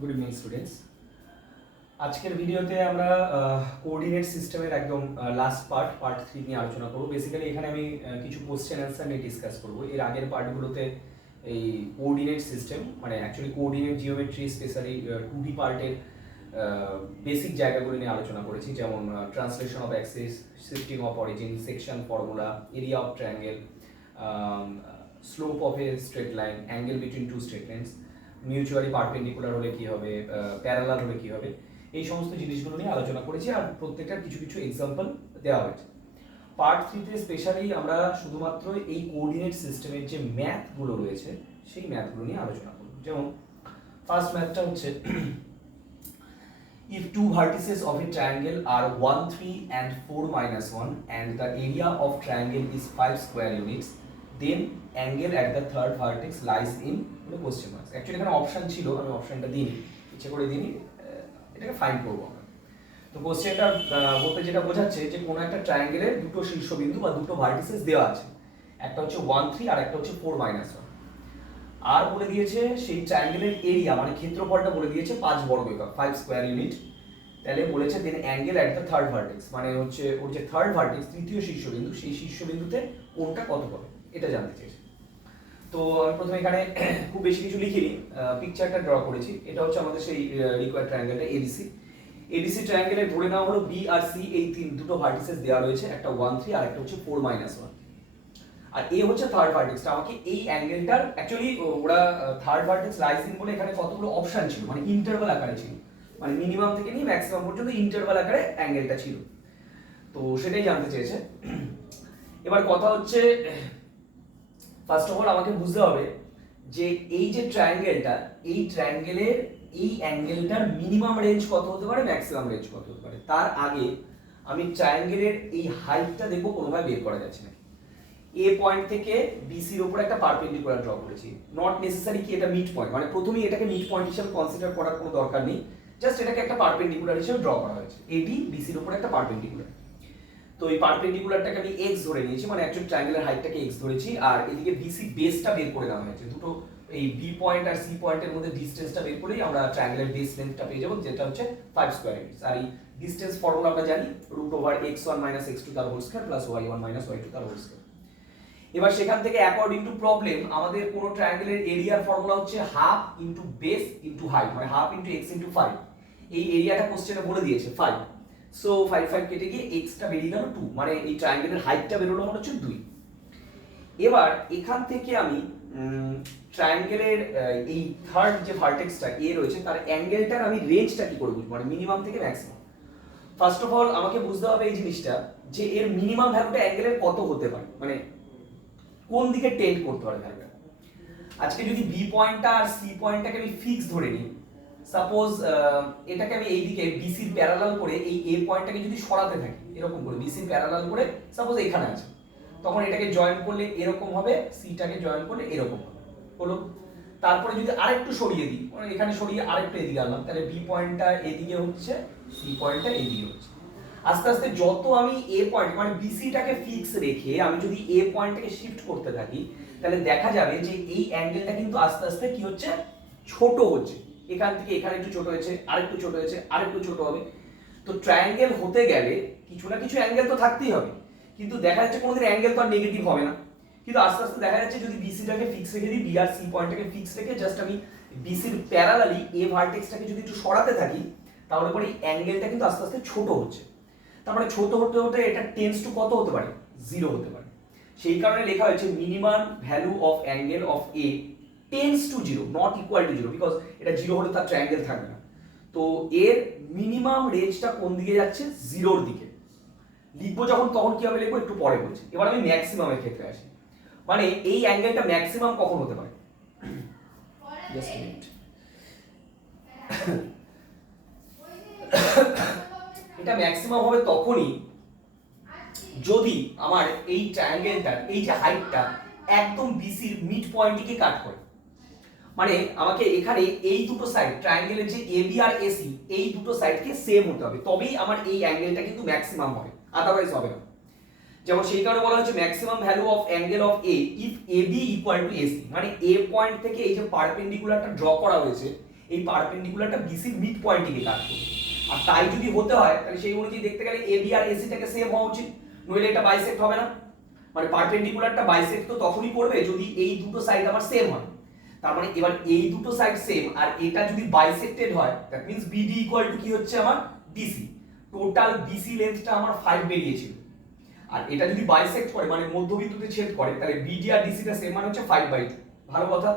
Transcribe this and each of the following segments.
Good evening students. আজকের ভিডিওতে আমরা কোঅর্ডিনেট সিস্টেমের একদম লাস্ট পার্ট 3 নিয়ে আলোচনা করব। বেসিক্যালি এখানে আমি কিছু কোশ্চেন অ্যান্সার নিয়ে ডিসকাস করব। এর আগের পার্টগুলোতে এই কোঅর্ডিনেট সিস্টেম মানে actually coordinate geometry specially 2D পার্টের বেসিক জায়গাগুলো নিয়ে আলোচনা করেছি, যেমন translation of axis, shifting of origin, section formula, area of triangle, slope of a straight line, angle between two straight lines, mutually perpendicular হলে কী হবে, প্যারালাল হলে কী হবে, এই সমস্ত জিনিসগুলো নিয়ে আলোচনা করেছি আর প্রত্যেকটার কিছু কিছু এক্সাম্পল দেওয়া হয়েছে। পার্ট 3তে স্পেশালি আমরা শুধুমাত্র এই কোঅর্ডিনেট সিস্টেমের যে ম্যাথগুলো রয়েছে সেই ম্যাথগুলো নিয়ে আলোচনা করব। যেমন ফার্স্ট ম্যাথটা হচ্ছে if two vertices of a triangle are 1 3 and 4 minus 1 and the area of triangle is 5 square units, then angle at the third vertex lies in question marks. Actually এখানে অপশন ছিল, আমি অপশনটা দিইনি, ইচ্ছে করে দিইনি, এটাকে ফাইন্ড করবো আমরা। তো কোশ্চেনটা বলতে যেটা বোঝাচ্ছে যে কোনো একটা ট্রায়াঙ্গেলের দুটো শীর্ষবিন্দু বা দুটো ভার্টিসেস দেওয়া আছে, একটা হচ্ছে 1 3 আর একটা হচ্ছে 4 minus 1, আর বলে দিয়েছে সেই ট্রায়াঙ্গেলের এরিয়া মানে ক্ষেত্রফলটা বলে দিয়েছে 5 বর্গ একক, 5 স্কয়ার ইউনিট। তাহলে বলেছে then angle at the third vertex, মানে হচ্ছে ওর যে থার্ড ভার্টেক্স তৃতীয় শীর্ষবিন্দু, সেই শীর্ষবিন্দুতে কোণটা কত হবে এটা জানতে চেয়েছে। তো আমি প্রথমে এখানে খুব বেশি কিছু লিখিনি, পিকচারটা ড্র করেছি। এটা হচ্ছে আমাদের সেই রিকোয়ার্ড ট্রায়াঙ্গেলটা এবিসি ট্রায়াঙ্গেলে ধরে নেওয়া হলো বি আর সি এই দুটো ভার্টিসেস দেওয়া রয়েছে, একটা 1 3 আর একটা হচ্ছে 4 minus 1, আর এ হচ্ছে থার্ড ভার্টেক্সটা। আমাকে এই অ্যাঙ্গেলটার অ্যাকচুয়ালি ওরা থার্ড ভার্টেক্স লাইস ইন বলে এখানে কতগুলো অপশন ছিল, মানে ইন্টারভাল আকারে ছিল, মানে মিনিমাম থেকে নিয়ে ম্যাক্সিমাম পর্যন্ত ইন্টারভাল আকারে অ্যাঙ্গেলটা ছিল। তো সেটাই জানতে চেয়েছে। এবার কথা হচ্ছে ফার্স্ট অফ অল আমাকে বুঝতে হবে যে এই যে ট্রায়াঙ্গেলটা, এই ট্রায়াঙ্গেলের এই অ্যাঙ্গেলটার মিনিমাম রেঞ্জ কত হতে পারে, ম্যাক্সিমাম রেঞ্জ কত হতে পারে। তার আগে আমি ট্রায়াঙ্গেলের এই হাইটটা দেখবো কোনোভাবে বের করা যাচ্ছে নাকি। এ পয়েন্ট থেকে বিসির উপর একটা পারপেন্ডিকুলার ড্র করেছি, নট নেসেসারি কি এটা মিড পয়েন্ট, মানে প্রথমেই এটাকে মিড পয়েন্ট হিসেবে কনসিডার করার কোনো দরকার নেই, জাস্ট এটাকে একটা পারপেন্ডিকুলার হিসেবে ড্র করা হয়েছে। এডি বিসির উপর একটা পারপেন্ডিকুলার। তো এই পারপেন্ডিকুলারটাকে আমি x ধরে নিয়েছি, মানে অ্যাকচুয়ালি ট্রায়াঙ্গেলের হাইটটাকে x ধরেছি, আর এদিকে বিসি বেসটা বের করে দেওয়া হয়েছে। দুটো এই বি পয়েন্ট আর সি পয়েন্টের মধ্যে ডিসটেন্সটা বের করেই আমরা ট্রায়াঙ্গেলের বেস লেন্থটা পেয়ে যাবো, যেটা হচ্ছে 5 স্কয়ার ইউনিটস। আর এই ডিসটেন্স ফর্মুলা আমরা জানি, √x1 - x2 তার whole square plus y1 - y2 তার হোল স্কয়ার। এবার সেখান থেকে অ্যাকর্ডিং টু প্রবলেম আমাদের কোনো ট্রায়াঙ্গেলের এরিয়ার ফর্মুলা হচ্ছে half into base into height, মানে হাফ ইনটু x ইনটু 5। এই এরিয়াটা কোশ্চেনে বলে দিয়েছে 5, সো 5 কেটে গিয়ে x টা বেরিয়ে গেল 2, মানে এই ট্রায়াঙ্গেলের হাইটটা বেরোলো মনে হচ্ছে 2। এবার এখান থেকে আমি ট্রায়াঙ্গেলের এই থার্ড যে ভার্টেক্সটা এ রয়েছে তার অ্যাঙ্গেলটার আমি রেঞ্জটা কি করে বুঝবো, মানে মিনিমাম থেকে ম্যাক্সিমাম। ফার্স্ট অফ অল আমাকে বুঝতে হবে এই জিনিসটা যে এর মিনিমাম ভ্যালুটা অ্যাঙ্গেলের কত হতে পারে, মানে কোন দিকে টেন্ড করতে পারে ভ্যালুটা। আজকে যদি বি পয়েন্টটা আর সি পয়েন্টটাকে আমি ফিক্স ধরে নিই, সাপোজ এটাকে আমি এইদিকে বিসির প্যারালাল করে এই এ পয়েন্টটাকে যদি সরাতে থাকি এরকম করে, বিসির প্যারালাল করে সাপোজ এখানে আছে, তখন এটাকে জয়েন করলে এরকম হবে, সিটাকে জয়েন করলে এরকম হবে, হলো। তারপরে যদি আরেকটু সরিয়ে দিই, মানে এখানে সরিয়ে আরেকটু এদিকে আনলাম, তাহলে বি পয়েন্টটা এদিকে হচ্ছে, সি পয়েন্টটা এদিকে হচ্ছে। আস্তে আস্তে যত আমি এ পয়েন্ট মানে বিসিটাকে ফিক্স রেখে আমি যদি এ পয়েন্টটাকে শিফট করতে থাকি, তাহলে দেখা যাবে যে এই অ্যাঙ্গেলটা কিন্তু আস্তে আস্তে কি হচ্ছে, ছোট হচ্ছে। এখান থেকে এখানে একটু ছোট হয়েছে, আরেকটু ছোট হয়েছে, আরেকটু ছোট হবে। তো ট্রায়াঙ্গেল হতে গেলে কিছু না কিছু অ্যাঙ্গেল তো থাকতেই হবে, কিন্তু দেখা যাচ্ছে কোনোদিন অ্যাঙ্গেল তো আর নেগেটিভ হবে না। কিন্তু আস্তে আস্তে দেখা যাচ্ছে যদি বিসিটাকে ফিক্স রেখে দিই, বি আর সি পয়েন্টটাকে ফিক্স রেখে জাস্ট আমি বিসির প্যারালালি এ ভার্টেক্সটাকে যদি একটু সরাতে থাকি, তাহলে পরে এই অ্যাঙ্গেলটা কিন্তু আস্তে আস্তে ছোট হচ্ছে। তারপরে ছোট হতে হতে এটা টেন্ডস টু কত হতে পারে, 0 হতে পারে। সেই কারণে লেখা হয়েছে minimum value of angle of A tends to 0 not equal to 0, because এটা 0 হলে তার ট্রায়াঙ্গেল থাকবে না। তো এর মিনিমাম রেঞ্জটা কোন দিকে যাচ্ছে, 0-র দিকে। লিখবো যখন তখন কি হবে লিখবো একটু পরে বলছি। এবার আমি ম্যাক্সিমামের ক্ষেত্রে আসি, মানে এই অ্যাঙ্গেলটা ম্যাক্সিমাম কখন হতে পারে, জাস্ট আ মিনিট। এটা ম্যাক্সিমাম হবে তখনই যদি আমার এই ট্রায়াঙ্গেলটার এই যে হাইটটা একদম বিসির মিড পয়েন্টকে কাট করে, মানে আমাকে এখানে এই দুটো সাইড ট্রায়াঙ্গেলের যে এবি আর এসি এই দুটো সাইডকে সেম হতে হবে, তবেই আমার এই অ্যাঙ্গেলটা কিন্তু ম্যাক্সিমাম হবে, আদারওয়াইজ হবে না। যেমন সেই কারণে বলা হচ্ছে maximum value of angle of A if AB equal to AC, মানে এ পয়েন্ট থেকে এই যে পারপেন্ডিকুলারটা ড্র করা হয়েছে এই পারপেন্ডিকুলারটা বিসির মিড পয়েন্টে গিয়ে কাটবে। আর তাই যদি হতে হয় তাহলে সেই অনুযায়ী দেখতে গেলে এবি আর এসিটাকে সেম হওয়া উচিত, নইলে এটা বাইসেক্ট হবে না। মানে পারপেন্ডিকুলারটা বাইসেক্ট তো তখনই করবে যদি এই দুটো সাইড আমার সেম হয়। তার মানে এবার এই দুটো সাইড সেম আর এটা যদি বাইসেক্টেড হয় that means BD equal to কি হচ্ছে আমার ডিসি। টোটাল বিসি লেন্থটা আমার 5 বেরিয়েছিল, আর এটা যদি বাইসেক্ট করে মানে মধ্যবিন্দুতে ছেদ করে তাহলে বিডি আর ডিসিটা সেম মানে হচ্ছে 5/2। ভালো কথা।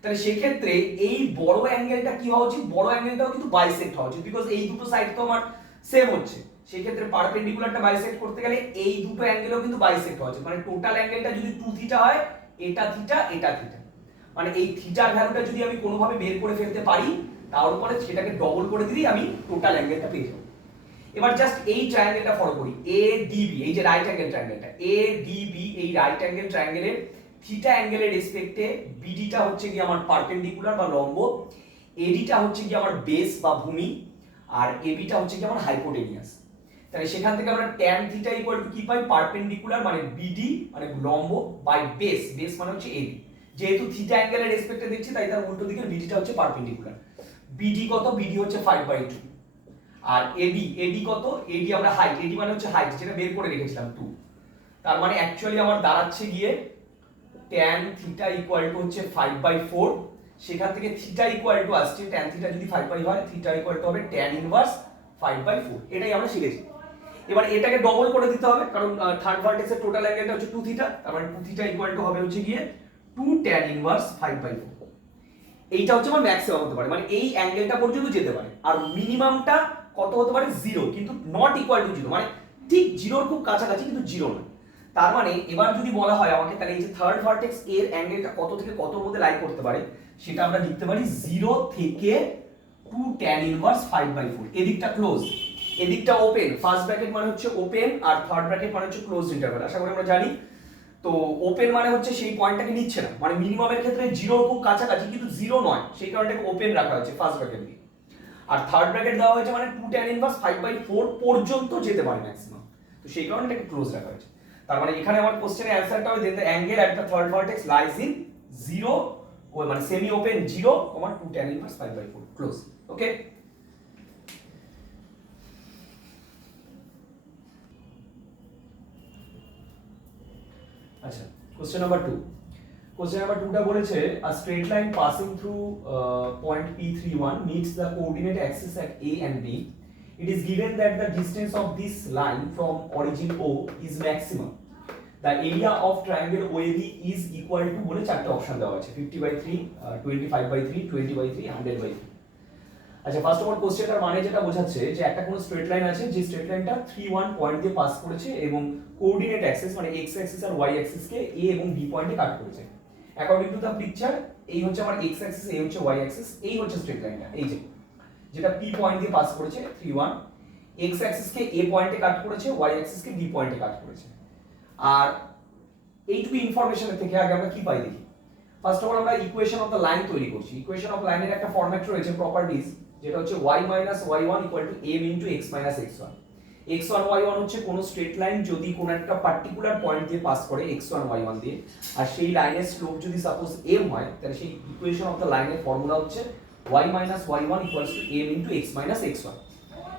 তাহলে সেই ক্ষেত্রে এই বড় অ্যাঙ্গেলটা কি হওয়া উচিত, বড় অ্যাঙ্গেলটাও কিন্তু বাইসেক্ট হওয়া উচিত, বিকজ এই দুটো সাইড তো আমার সেম হচ্ছে। সেই ক্ষেত্রে পারপেন্ডিকুলারটা বাইসেক্ট করতে গেলে এই দুটো অ্যাঙ্গেলও কিন্তু বাইসেক্ট হওয়া উচিত। মানে টোটাল অ্যাঙ্গেলটা যদি 2 থিটা হয়, এটা থিটা এটা থিটা, মানে এই থিটার ভ্যালুটা যদি আমি কোনোভাবে বের করে ফেলতে পারি তারপরে সেটাকে ডবল করে দিলেই আমি টোটাল অ্যাঙ্গেলটা পেয়ে যাব। এবার জাস্ট এই ট্রায়াঙ্গেলটা ফলো করি, এডিবি, এই যে রাইট অ্যাঙ্গেল ট্রায়াঙ্গেলটা এডিবি, এই রাইট অ্যাঙ্গেল ট্রায়াঙ্গেলের থিটা অ্যাঙ্গেলের রেসপেক্টে বিডিটা হচ্ছে কি আমার পারপেন্ডিকুলার বা লম্ব, এডিটা হচ্ছে কি আমার বেস বা ভূমি, আর এবিটা হচ্ছে কি আমার হাইপোটেনিয়াস। তাহলে সেখান থেকে আমরা tan থিটা ইকুয়াল টু কি পাই, পারপেন্ডিকুলার মানে বিডি মানে লম্ব বাই বেস, বেস মানে হচ্ছে এবি। যেহেতু থিটা অ্যাঙ্গেলের রেসপেক্টে দেখছি তাই তার উল্টো দিকের বিডিটা হচ্ছে পারপেন্ডিকুলার। বিডি কত, বিডি হচ্ছে 5/2। আর এডি, এডি কত, এডি আমরা হাইট, এডি মানে হচ্ছে হাইট যেটা বের করে রেখেছিলাম 2। তার মানে অ্যাকচুয়ালি আমার দাঁড়াচ্ছে গিয়ে tan থিটা ইকুয়াল টু হচ্ছে 5/4। সেখান থেকে থিটা ইকুয়াল টু আসছে tan থিটা যদি 5/5 হয় থিটা ইকুয়াল টু হবে tan ইনভার্স 5/4। এটাই আমরা শিখেছি। এবার এটাকে ডবল করে দিতে হবে কারণ থার্ড ভার্টেক্সের টোটাল অ্যাঙ্গেলটা হচ্ছে 2 থিটা, তার মানে 2 থিটা ইকুয়াল টু হবে হচ্ছে গিয়ে 2 tan ইনভার্স 5/4। এইটা হচ্ছে আমার ম্যাক্সিমাম হতে পারে, মানে এই অ্যাঙ্গেলটা পর্যন্ত যেতে পারে। আর মিনিমামটা কত হতে পারে, 0, কিন্তু নট ইকুয়াল টু 0, মানে ঠিক 0 খুব কাছাকাছি কিন্তু 0 না। তার মানে এবার যদি বলা হয় আমাকে তাহলে এই যে থার্ড ভার্টেক্স এর অ্যাঙ্গেলটা কত থেকে কতর মধ্যে লাই করতে পারে সেটা আমরা লিখতে পারি 0 থেকে 2 tan ইনভার্স 5/4। এদিকটা ক্লোজ, এদিকটা ওপেন, ফার্স্ট ব্র্যাকেট মানে হচ্ছে ওপেন আর থার্ড ব্র্যাকেট মানে হচ্ছে ক্লোজড ইন্টারভ্যাল, আশা করি আমরা জানি। তো ওপেন মানে হচ্ছে সেই পয়েন্টটাকে নিচ্ছে না, মানে মিনিমামের ক্ষেত্রে 0 খুব কাছাকাছি কিন্তু 0 নয়, সেই কারণে ওপেন রাখা হয়েছে ফার্স্ট ব্র্যাকেট দিয়ে। আর থার্ড ব্র্যাকেট দেওয়া হয়েছে মানে 2 tan ইনভার্স 5/4 পর্যন্ত যেতে পারে ম্যাক্সিমাম, তো সেই কারণে এটাকে ক্লোজ রাখা হয়েছে। তার মানে এখানে আমার কোশ্চেনের অ্যানসারটা হবে the angle at the third vertex lies in 0, মানে semi open 0, 2 tan inverse 5/4 close. Okay, আচ্ছা কোশ্চেন নাম্বার 2। কোশ্চেন নাম্বার 2টা বলেছে a straight line passing through point P31 meets the coordinate axis at A and B. It is given that the distance of this line from origin O is maximum. The area of triangle OAB is equal to বলে চারটি option দেওয়া আছে 50/3, 25/3, 20/3, 100/3। আচ্ছা first of all কোশ্চেনটার মানে যেটা বোঝাচ্ছে যে একটা কোনো স্ট্রেট লাইন আছে, যে স্ট্রেট লাইনটা 3-1 পয়েন্ট দিয়ে পাস করেছে এবং কোঅর্ডিনেট অ্যাক্সিস মানে x অ্যাক্সিস আর y অ্যাক্সিসকে a এবং b পয়েন্টে কাট করেছে। অ্যাকর্ডিং টু দা পিকচার এই হচ্ছে আমার x অ্যাক্সিস, এই হচ্ছে y অ্যাক্সিস, এই হচ্ছে স্ট্রেট লাইনটা, এই যে যেটা p পয়েন্ট দিয়ে পাস করেছে 3-1, x অ্যাক্সিসকে a পয়েন্টে কাট করেছে, y অ্যাক্সিসকে b পয়েন্টে কাট করেছে। আর এইটুকু ইনফরমেশনের থেকে আগে আমরা কি পাই দেখি। ফার্স্ট অফ অল আমরা ইকুয়েশন অফ দ্য লাইন তৈরি করছি। ইকুয়েশন অফ লাইনের একটা ফরম্যাট রয়েছে প্রপার্টিজ, যেটা হচ্ছে y - y1 m * x - x1। x1 y1 হচ্ছে কোন স্ট্রেট লাইন যদি কোন একটা পার্টিকুলার পয়েন্ট দিয়ে পাস করে x1 y1 দিয়ে, আর সেই লাইনের স্লোপ যদি সাপোজ m হয় তাহলে সেই ইকুয়েশন অফ দ্য লাইনের ফর্মুলা হচ্ছে y - y1 m * x - x1।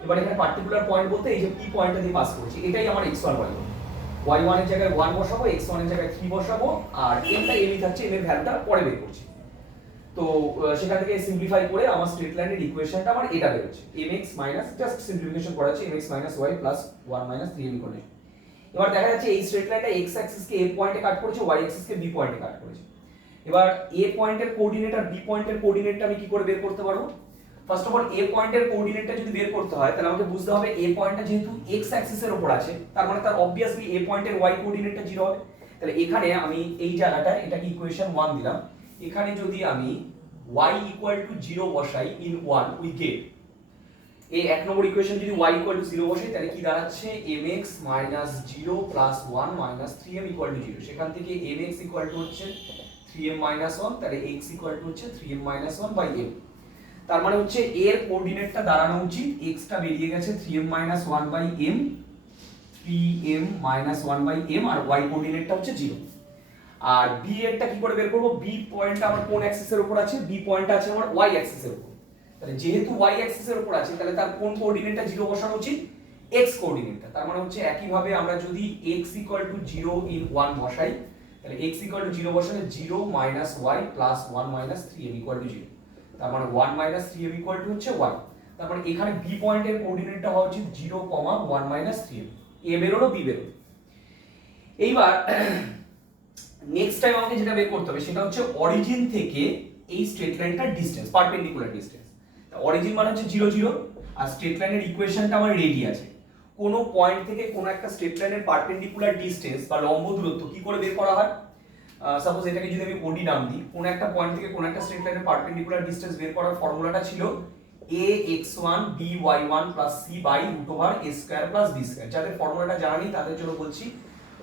এবার এখানে পার্টিকুলার পয়েন্ট বলতে এই যে p পয়েন্টটা দিয়ে পাস করেছে এটাই আমার x1 y1। y1 এর জায়গায় 1 বসাবো, x1 এর জায়গায় 3 বসাবো, আর mটা mই থাকছে, m এর ভ্যালুটা পরে বের করছি। তো সেখান থেকে সিম্পলিফাই করে আমার স্ট্রেট লাইনের ইকুয়েশনটা আমার এটা বের হচ্ছে mx মাইনাস, জাস্ট সিম্পলিফিকেশন করা আছে, mx - y + 1 - 3m = এবার দেখা যাচ্ছে এই স্ট্রেট লাইনটা x অ্যাক্সিস কে a পয়েন্টে কাট করেছে, y অ্যাক্সিস কে b পয়েন্টে কাট করেছে। এবার a পয়েন্টের কোঅর্ডিনেট আর b পয়েন্টের কোঅর্ডিনেটটা আমি কি করে বের করতে পারবো। ফার্স্ট অফ অল a পয়েন্টের কোঅর্ডিনেটটা যদি বের করতে হয় তাহলে আমাকে বুঝতে হবে a পয়েন্টটা যেহেতু x অ্যাক্সিসের উপর আছে তার মানে তার অবভিয়াসলি a পয়েন্টের y কোঅর্ডিনেটটা 0 হবে। তাহলে এখানে আমি এই জায়গাটায় এটাকে ইকুয়েশন 1 দিলাম, এখানে যদি আমি y = 0 বসাই ইন 1 উই গেট এই এক নম্বর ইকুয়েশন যদি y = 0 বসাই তাহলে কি দাঁড়াচ্ছে mx - 0 + 1 - 3m = 0। সেখান থেকে mx হচ্ছে 3m - 1, তাহলে x হচ্ছে 3m - 1/m। তার মানে হচ্ছে এর কোঅর্ডিনেটটা দাঁড়ানো উচিত x টা বেরিয়ে গেছে 3m - 1/m, 3m - 1/m, আর y কোঅর্ডিনেটটা হচ্ছে 0। আর বি এরটা কি করে বের করব, বি পয়েন্টটা আমার কোন অ্যাক্সিসের উপর আছে, বি পয়েন্টটা আছে আমার ওয়াই অ্যাক্সিসের উপর। তাহলে যেহেতু ওয়াই অ্যাক্সিসের উপর আছে তাহলে তার কোন কোঅর্ডিনেটটা 0 বসানো উচিত, এক্স কোঅর্ডিনেটটা। তার মানে হচ্ছে একইভাবে আমরা যদি x = 0 in 1 বসাই, তাহলে x = 0 বসালে 0 - y + 1 - 3m = 0। তার মানে 1 - 3m = হচ্ছে 1। তার মানে এখানে b পয়েন্টের কোঅর্ডিনেটটা হওয়া উচিত 0, 1 - 3m। a বেরোলো, b বেরোলো। এইবার নেক্সট টাইম আমাকে যেটা বের করতে হবে সেটা হচ্ছে অরিজিন থেকে এই স্ট্রেট লাইনটার ডিসটেন্স, পারপেন্ডিকুলার ডিসটেন্স। অরিজিন মানে হচ্ছে 0, 0, আর স্ট্রেট লাইনের ইকুয়েশনটা আমার রেডি আছে। কোন পয়েন্ট থেকে কোন একটা স্ট্রেট লাইনের পারপেন্ডিকুলার ডিসটেন্স বা লম্ব দূরত্ব কি করে বের করা হয়। সাপোজ এটাকে যদি আমি ওডি নাম দিই, কোন একটা পয়েন্ট থেকে কোন একটা স্ট্রেট লাইনের পারপেন্ডিকুলার ডিসটেন্স বের করার ফর্মুলাটা ছিল ax1 by1 + c √a² + b²। যাদের ফর্মুলাটা জানা নেই তাদের জন্য বলছি,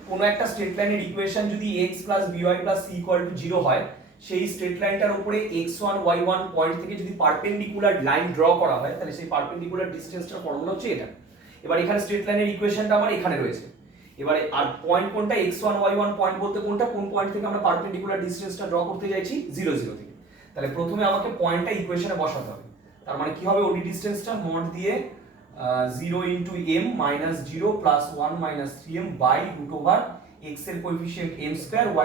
কোন একটা স্ট্রেট লাইনের ইকুয়েশন যদি x + by + c = 0 হয়, সেই স্ট্রেট লাইনটার উপরে x1 y1 পয়েন্ট থেকে যদি পারপেন্ডিকুলার লাইন ড্র করা হয় তাহলে সেই পারপেন্ডিকুলার ডিসটেন্সটার ফর্মুলা হচ্ছে এটা। এবার এখানে স্ট্রেট লাইনের ইকুয়েশনটা আমার এখানে রয়েছে। এবারে আর পয়েন্ট কোনটা, x1 y1 পয়েন্ট বলতে কোনটা, কোন পয়েন্ট থেকে আমরা পারপেন্ডিকুলার ডিসটেন্সটা ড্র করতে যাচ্ছি, 0, 0 থেকে। তাহলে প্রথমে আমাকে পয়েন্টটা ইকুয়েশনে বসাতে হবে। তার মানে কি হবে, ওডি ডিসটেন্সটা মড দিয়ে 0 * m - 0 + 1 - 3m √x এর কোএফিসিয়েন্ট m²,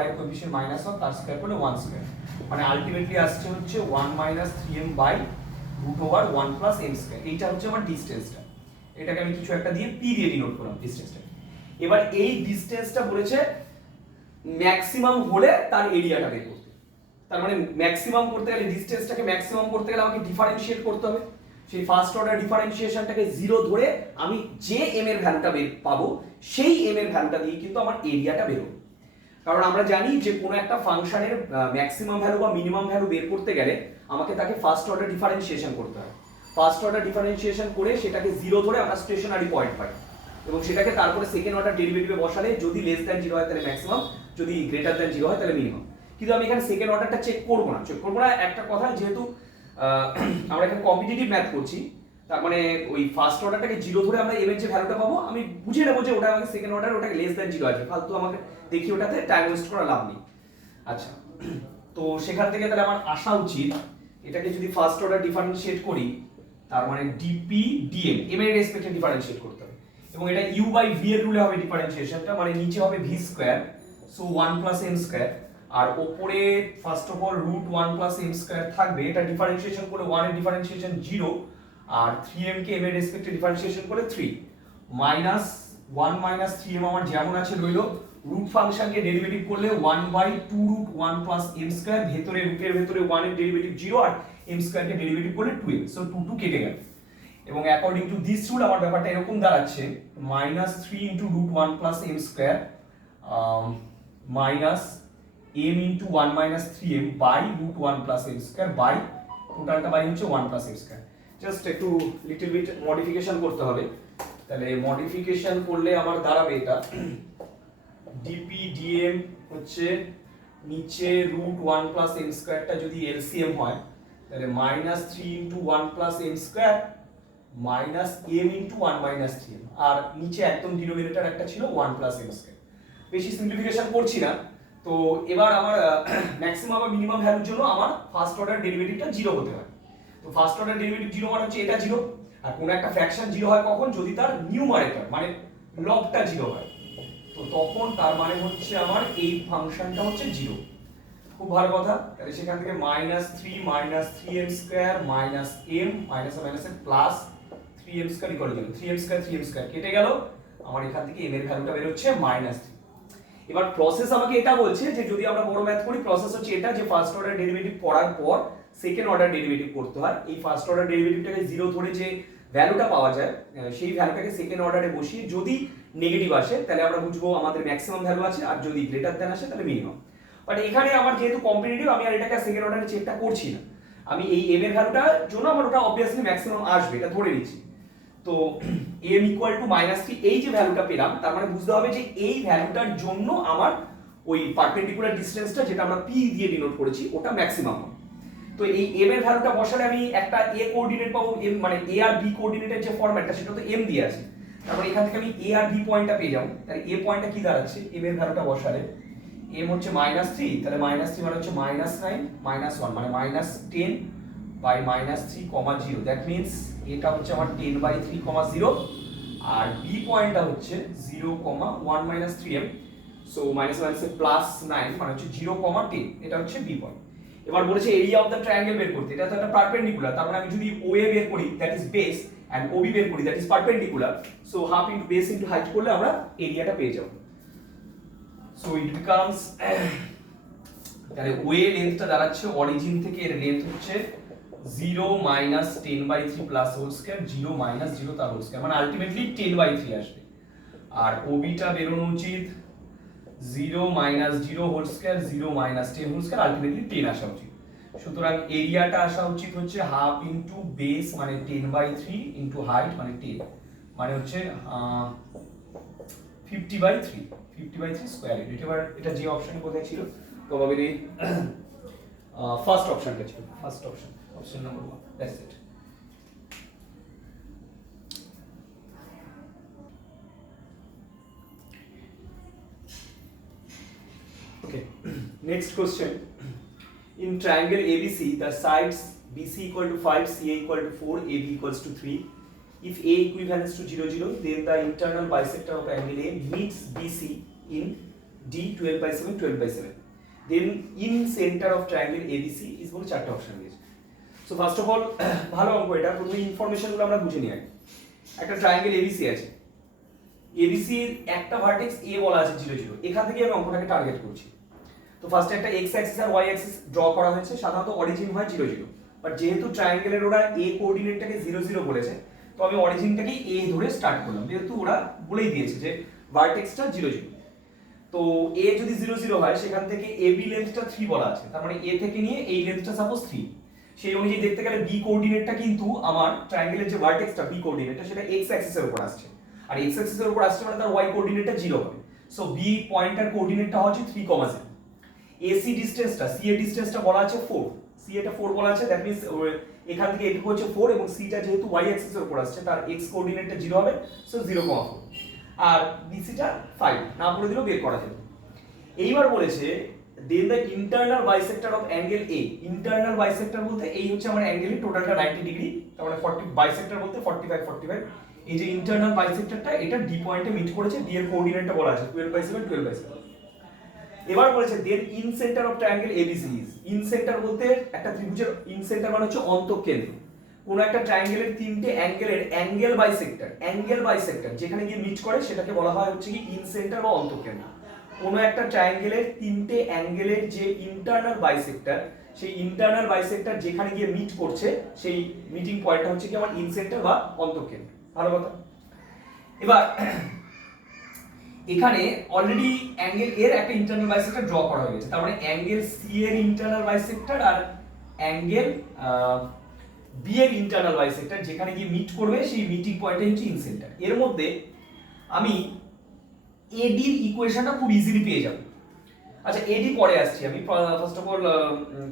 y এর কোএফিসিয়েন্ট -1, তার স্কয়ার করলে 1²। মানে আলটিমেটলি আসছে হচ্ছে 1 - 3m √1 + m²। এইটা হচ্ছে আমার ডিসটেন্সটা। এটাকে আমি কিছু একটা দিয়ে p দিয়ে ডিনোট করলাম ডিসটেন্সটা। এবার এই ডিসটেন্সটা বলেছে ম্যাক্সিমাম হলে তার এরিয়াটা বের করতে। তার মানে ম্যাক্সিমাম করতে গেলে, ডিসটেন্সটাকে ম্যাক্সিমাম করতে গেলে আমাকে ডিফারেন্সিয়েট করতে হবে। সেই ফার্স্ট অর্ডার ডিফারেন্সিয়েশনটাকে 0 ধরে আমি যে m এর ভ্যালুটা বের পাবো সেই m এর ভ্যালুটা দিয়ে কিন্তু আমার এরিয়াটা বের হবে। কারণ আমরা জানি যে কোনো একটা ফাংশনের ম্যাক্সিমাম ভ্যালু বা মিনিমাম ভ্যালু বের করতে গেলে আমাকে তাকে ফার্স্ট অর্ডার ডিফারেন্সিয়েশন করতে হয়। ফার্স্ট অর্ডার ডিফারেন্সিয়েশন করে সেটাকে 0 ধরে আমরা স্টেশনারি পয়েন্ট পাই, এবং সেটাকে তারপরে সেকেন্ড অর্ডার ডেরিভেটিভে বসালে যদি লেস দ্যান 0 হয় তাহলে ম্যাক্সিমাম, যদি গ্রেটার দ্যান 0 হয় তাহলে মিনিমাম। কিন্তু আমি এখানে সেকেন্ড অর্ডারটা চেক করব না। একটা কথা, যেহেতু আমরা এখানে কম্পিটিটিভ ম্যাথ করছি, তার মানে ওই ফার্স্ট অর্ডারটাকে 0 ধরে আমরা m এর যে ভ্যালুটা পাবো আমি বুঝে নেবো যে ওটা আমাকে সেকেন্ড অর্ডার, ওটাকে লেস দ্যান 0 আছে, ফালতু আমাকে দেখি ওটাতে টাইম ওয়েস্ট করা লাভ নেই। আচ্ছা, তো সেখান থেকে তাহলে আমার আসা উচিত, এটাকে যদি ফার্স্ট অর্ডার ডিফারেন্সিয়েট করি তার মানে dp dm m এর রেসপেক্টে ডিফারেন্সিয়েট করতে হবে, এবং এটা u/v এর রুলে হবে ডিফারেন্সিয়েশনটা। মানে নিচে হবে v², সো 1 + m², আর উপরে ফার্স্ট অফ অল √1 + m² থাকবে। এটা ডিফারেন্সিয়েশন করে 1 এর ডিফারেন্সিয়েশন 0, আর 3m কে m এর রেসপেক্টে ডিফারেন্সিয়েশন করে 3 -1 - 3m আমার যেমন আছে রইলো। রুট ফাংশনকে ডেরিভেটিভ করলে 1/2√1 + m², ভেতরে রুটের ভেতরে 1 এর ডেরিভেটিভ 0 আর m² কে ডেরিভেটিভ করলে 2m, সো 2 2 কেটে গেল। এবং অ্যাকর্ডিং টু দিস রুল আমার ব্যাপারটা এরকম দাঁড়াচ্ছে -3 * √1 + m² minus m * 1 - 3m √1 + m² by টোটালটা বাই হচ্ছে 1 + m²। জাস্ট একটু লিটল বিট মডিফিকেশন করতে হবে। তাহলে মডিফিকেশন করলে আমার দাঁড়াবে এটা dp dm হচ্ছে নিচে √1 + m²টা যদি এলসিএম হয় তাহলে -3 * 1 + m² মাইনাস m * 1 - 3m, আর নিচে একদম ডিনোমিনেটর একটা ছিল 1 + m²। বেশি সিম্পলিফিকেশন করছি না। তো এবার আমার ম্যাক্সিমাম বা মিনিমাম ভ্যালুর জন্য আমার ফার্স্ট অর্ডার ডেরিভেটিভটা 0 হতে হয়। তো ফার্স্ট অর্ডার ডেরিভেটিভ 0 মানে হচ্ছে এটা 0, আর কোন একটা ফ্র্যাকশন 0 হয় কখন, যদি তার নিউমারেটর মানে লবটা 0 হয়, তো তখন তার মানে হচ্ছে আমার এই ফাংশনটা হচ্ছে 0। খুব ভালো কথা। তাহলে সেখান থেকে -3 - 3m² মাইনাস m মাইনাস মাইনাসে প্লাস 3m² = 0, 3m² কেটে গেল, আমার এখান থেকে m এর ভ্যালুটা বের হচ্ছে -3। এবার প্রসেস আমাকে এটা বলছে যে যদি আমরা বড় ম্যাথ করি, প্রসেস হচ্ছে এটা যে ফার্স্ট অর্ডার ডেরিভেটিভ পড়ার পর সেকেন্ড অর্ডার ডেরিভেটিভ করতে হয়। এই ফার্স্ট অর্ডার ডেরিভেটিভটাকে 0 ধরে যে ভ্যালুটা পাওয়া যায় সেই ভ্যালুটাকে সেকেন্ড অর্ডারে বসিয়ে যদি নেগেটিভ আসে তাহলে আমরা বুঝবো আমাদের ম্যাক্সিমাম ভ্যালু আছে, আর যদি গ্রেটার দ্যান আসে তাহলে মিনিমাম। বাট এখানে আমার যেহেতু কম্পিটিটিভ, আমি আর এটাকে সেকেন্ড অর্ডারে চেকটা করছি না। আমি এই m এর ভ্যালুটার জন্য আমার ওটা অবভিয়াসলি ম্যাক্সিমাম আসবে, এটা ধরে নিচ্ছি। তো m = -3 এই যে ভ্যালুটা পেলাম, তার মানে বুঝতে হবে যে এই ভ্যালুটার জন্য আমার ওই পারপেন্ডিকুলার ডিসটেন্সটা যেটা আমরা p দিয়ে ডিনোট করেছি ওটা ম্যাক্সিমাম। তো এই m এর ভ্যালুটা বসালে আমি একটা a কোঅর্ডিনেট পাবো, m মানে a আর b কোঅর্ডিনেটের যে ফরম্যাটটা সেটা তো m দিয়ে আছে। তারপরে এখান থেকে আমি a আর b পয়েন্টটা পেয়ে যাব। তাহলে a পয়েন্টটা কি দাঁড়াচ্ছে, m এর ভ্যালুটা বসালে m হচ্ছে -3, তাহলে -3 মানে হচ্ছে -9 -1 মানে -10 বাই -3, 0। দ্যাট মিন্স এটা হচ্ছে আমার 10/3, 0 আর বি পয়েন্টটা হচ্ছে 0,1 - 3m। সো মাইনাস মাইনাসে +9 মানে হচ্ছে 0,10, এটা হচ্ছে বি পয়েন্ট। এবার বলেছে এরিয়া অফ দ্য ট্রায়াঙ্গেল বের করতে। এটা তো একটা পারপেন্ডিকুলার, তার মানে আমি যদি ওএ বের করি that is base and OB বের করি that is perpendicular, so half into base into height করলে আমরা এরিয়াটা পেয়ে যাব। সো ইট বিকামস, তাহলে ওএ লেন্থটা দাঁড়াচ্ছে অরিজিন থেকে এর লেন্থ হচ্ছে 0 - 10/3 প্লাস হোল স্কয়ার 0 - 0 তার হোল স্কয়ার, মানে আলটিমেটলি 10/3 আসবে। আর ওবিটা বেরোনো উচিত 0 - 0 whole square 0 - 10 whole square, ultimately 10 আসা উচিত। সুতরাং এরিয়াটা আসা উচিত হচ্ছে হাফ ইনটু বেস মানে 10/3 ইনটু হাইট মানে 10, মানে হচ্ছে 50/3 স্কয়ার ইউনিট। এবার এটা যে অপশনে কোথায় ছিল, প্রবাবিলি ফার্স্ট অপশনটা ছিল, first option, option number 1, that's it. Okay, next question. In triangle ABC, the sides BC equal to 5, CA equal to 4, AB equals to 3. If A equivalents to 0, 0, then the internal bisector of angle A meets BC in D 12/7, 12/7. Then in center of triangle ABC is বলে চারটা option দিয়েছে। So first of all ভালো অঙ্ক এটা, প্রথমে ইনফরমেশনগুলো আমরা বুঝে নিই। একটা ট্রায়াঙ্গেল ABC আছে, ABC এর একটা ভার্টেক্স A বলা আছে 0, 0, এখান থেকে আমি অঙ্কটাকে টার্গেট করছি। তো ফার্স্টে একটা x অ্যাক্সিস আর y অ্যাক্সিস ড্র করা হয়েছে, সাধারণত অরিজিন হয় 0, 0, বাট যেহেতু ট্রায়াঙ্গেলের ওরা a কোঅর্ডিনেটটাকে 0, 0 বলেছে, তো আমি অরিজিনটাকেই a ধরে স্টার্ট করলাম, যেহেতু ওরা বলেই দিয়েছে যে ভার্টেক্সটা 0, 0। তো a যদি 0, 0 হয়, সেখান থেকে ab লেন্থটা 3 বলা আছে, তার মানে a থেকে নিয়ে এই লেন্থটা সাপোজ 3। সেই অনুযায়ী দেখতে গেলে b কোঅর্ডিনেটটা কিন্তু আমার ট্রায়াঙ্গেলের যে ভার্টেক্সটা b কোঅর্ডিনেটটা সেটা x অ্যাক্সিসের উপর আসছে, আর x অ্যাক্সিসের উপর আসছে মানে তার y কোঅর্ডিনেটটা 0 হবে। সো b পয়েন্টার কোঅর্ডিনেটটা হচ্ছে 3, 0। AC ডিসটেন্সটা, CA ডিসটেন্সটা বলা আছে 4, CA টা 4 বলা আছে, দ্যাট মিন্স এখান থেকে এটুকু হচ্ছে 4 এবং C টা যেহেতু y অ্যাক্সিসের উপর আসছে তার x কোঅর্ডিনেটটা 0 হবে, সো 0,4। আর BC টা 5 না বলে দিলেও বের করা যাবে। এইবার বলেছে then the internal bisector of angle A। Internal bisector বলতে এই হচ্ছে আমার অ্যাঙ্গেলের টোটালটা 90 ডিগ্রি, তার মানে 40, বাইসেক্টর বলতে 45, 45। এই যে ইন্টারনাল বাইসেক্টরটা এটা D পয়েন্টে মিট করেছে, D এর কোঅর্ডিনেটটা বলা আছে 12/7, 12/7। এবার বলেছে then incentre of triangle ABC is. Incentre বলতে একটা ত্রিভুজের ইন সেন্টার মানে হচ্ছে অন্তঃকেন্দ্র। কোন একটা ট্রায়াঙ্গেলের তিনটে অ্যাঙ্গেলের অ্যাঙ্গেল বাইসেক্টর যেখানে গিয়ে মিট করে সেটাকে বলা হয় হচ্ছে কি ইন সেন্টার বা অন্তঃকেন্দ্র। কোন একটা ট্রায়াঙ্গেলের তিনটে অ্যাঙ্গেলের যে ইন্টারনাল বাইসেক্টর, সেই ইন্টারনাল বাইসেক্টর যেখানে গিয়ে মিট করছে সেই মিটিং পয়েন্টটা হচ্ছে কি আমার ইন সেন্টার বা অন্তঃকেন্দ্র। ভালো কথা। এবার এখানে অলরেডি অ্যাঙ্গেল এর একটা ইন্টারনাল বাইসেক্টর ড্র করা হয়ে গেছে, তার মানে অ্যাঙ্গেল সি এর ইন্টারনাল বাইসেক্টর আর অ্যাঙ্গেল বি এর ইন্টারনাল বাইসেক্টর যেখানে গিয়ে মিট করবে সেই মিটিং পয়েন্টটা হচ্ছে ইন সেন্টার। এর মধ্যে আমি এডি এর ইকুয়েশনটা খুব ইজিলি পেয়ে যাব। আচ্ছা এডি পরে আসছি, আমি ফার্স্ট অফ অল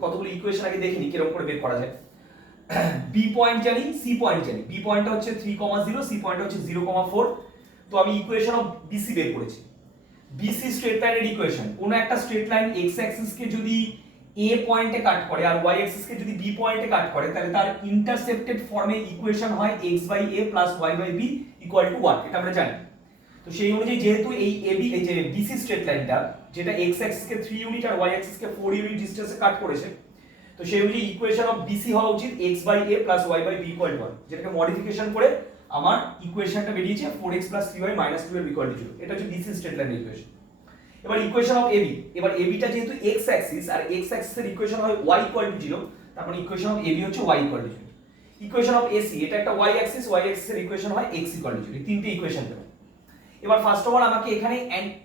কতগুলো ইকুয়েশন আগে দেখিনি কিরকম করে বের করা যায়। বি পয়েন্ট জানি, সি পয়েন্ট জানি। বি পয়েন্টটা হচ্ছে 3,0, সি পয়েন্টটা হচ্ছে 0,4। তো আমি ইকুয়েশন অফ বিসি বের করেছি। বিসি স্ট্রেট লাইনের ইকুয়েশন, কোন একটা স্ট্রেট লাইন x অ্যাক্সিস কে যদি a পয়েন্টে কাট করে আর y অ্যাক্সিস কে যদি b পয়েন্টে কাট করে, তাহলে তার ইন্টারসেপ্টেড ফর্মে ইকুয়েশন হয় x/a + y/b = 1, এটা আমরা জানি। তো সেই অনুযায়ী যেহেতু এই AB এই যে BC স্ট্রেট লাইনটা যেটা x অ্যাক্সিস কে 3 ইউনিট আর y অ্যাক্সিস কে 4 ইউনিট ডিসটেন্সে কাট করেছে, তো সেই অনুযায়ী ইকুয়েশন অফ BC হওয়া উচিত x/a + y/b = 1, যেটাকে মডিফিকেশন করে আমার ইকুয়েশনটা বেরিয়েছে 4x + 3y - 12 = 0। এটা হচ্ছে BC স্ট্রেট লাইনের ইকুয়েশন। এবার ইকুয়েশন অফ AB, এবার AB টা যেহেতু x অ্যাক্সিস আর x অ্যাক্সিসের ইকুয়েশন হয় y = 0, তার মানে ইকুয়েশন অফ AB হচ্ছে y = 0। ইকুয়েশন অফ AC, এটা একটা y অ্যাক্সিসের ইকুয়েশন হয় x = 0। এই তিনটে ইকুয়েশন পেলাম। এবার ফার্স্ট অফ অল আমাকে এখানে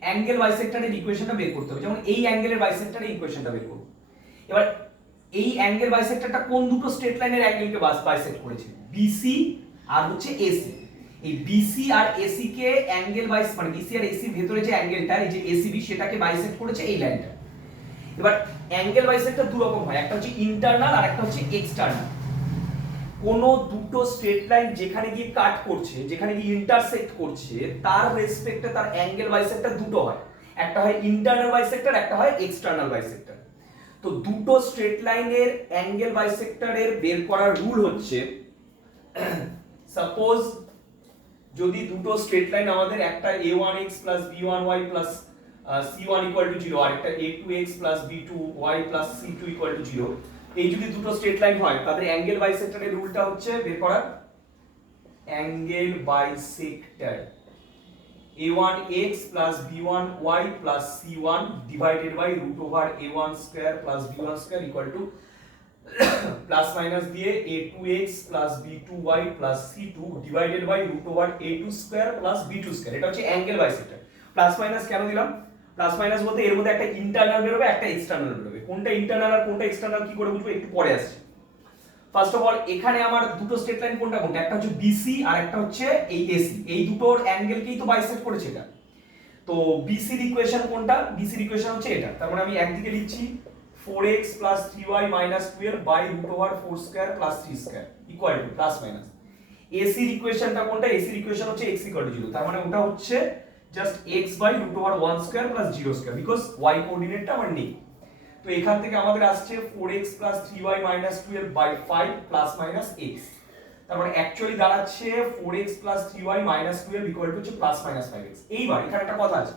অ্যাঙ্গেল বাইসেক্টরের ইকুয়েশনটা বের করতে হবে, যেমন এই অ্যাঙ্গেলের বাইসেক্টরের ইকুয়েশনটা বের করব। এবার এই অ্যাঙ্গেল বাইসেক্টরটা কোন দুটো স্ট্রেট লাইনের অ্যাঙ্গেলকে বাইসেক্ট করেছে? BC আর হচ্ছে AC। এই BC আর AC কে অ্যাঙ্গেল মানে BC আর AC এর ভেতরে যে অ্যাঙ্গেলটা এই যে ACB সেটাকে বাইসেক্ট করেছে এই লাইনটা। এবার অ্যাঙ্গেল বাইসেক্টর দু রকম হয়, একটা হচ্ছে ইন্টারনাল আর একটা হচ্ছে এক্সটারনাল। কোন দুটো স্ট্রেট লাইন যেখানে গিয়ে কাট করছে, যেখানে গিয়ে ইন্টারসেক্ট করছে, তার রেসপেক্টে তার অ্যাঙ্গেল বাইসেক্টর দুটো হয়। একটা হয় ইন্টারনাল বাইসেক্টর, একটা হয় এক্সটার্নাল বাইসেক্টর। তো দুটো স্ট্রেট লাইনের অ্যাঙ্গেল বাইসেক্টরের বের করার রুল হচ্ছে, সাপোজ যদি দুটো স্ট্রেট লাইন আমাদের একটা a1x b1y c1 0 আর একটা a2x b2y c2 0, এই যদি দুটো স্ট্রেট লাইন হয় তাদের অ্যাঙ্গেল বাইসেক্টরের রুলটা হচ্ছে বের করার, angle bisector a1x b1y c1 divided by √a1 square b1 square plus minus দিয়ে a2x b2y c2 divided by √a2 square b2 square. এটা হচ্ছে অ্যাঙ্গেল বাইসেক্টর। প্লাস মাইনাস কেন দিলাম? প্লাস মাইনাস বলতে এর মধ্যে একটা ইন্টারনাল বেরোবে, একটা এক্সটার্নাল বেরোবে। কোনটা ইন্টারনাল আর কোনটা এক্সটার্নাল কি করে বুঝবো একটু পরে আসছে। ফার্স্ট অফ অল এখানে আমার দুটো স্ট্রেট লাইন কোনটা কোনটা, একটা হচ্ছে BC আর একটা হচ্ছে এই AC, এই দুটোর অ্যাঙ্গেলকেই তো বাইসেক্ট করেছে এটা। তো BC এর ইকুয়েশন কোনটা? BC এর ইকুয়েশন হচ্ছে এটা। তার মানে আমি একদিকে লিখছি 4x 3y 12 by √4 square 3 square equal to plus minus. AC এর ইকুয়েশনটা কোনটা? AC এর ইকুয়েশন হচ্ছে x 0, তার মানে ওটা হচ্ছে just x by √1 square 0 square, because y কোঅর্ডিনেটটা আমার নেই। তো এখান থেকে আমাদের আসছে 4x 3y 12 by 5 plus minus x। তার মানে অ্যাকচুয়ালি দাঁড়াচ্ছে 4x 3y 12 ইকুয়াল টু হচ্ছে প্লাস মাইনাস 5x। এইবার এখানে একটা কথা আছে,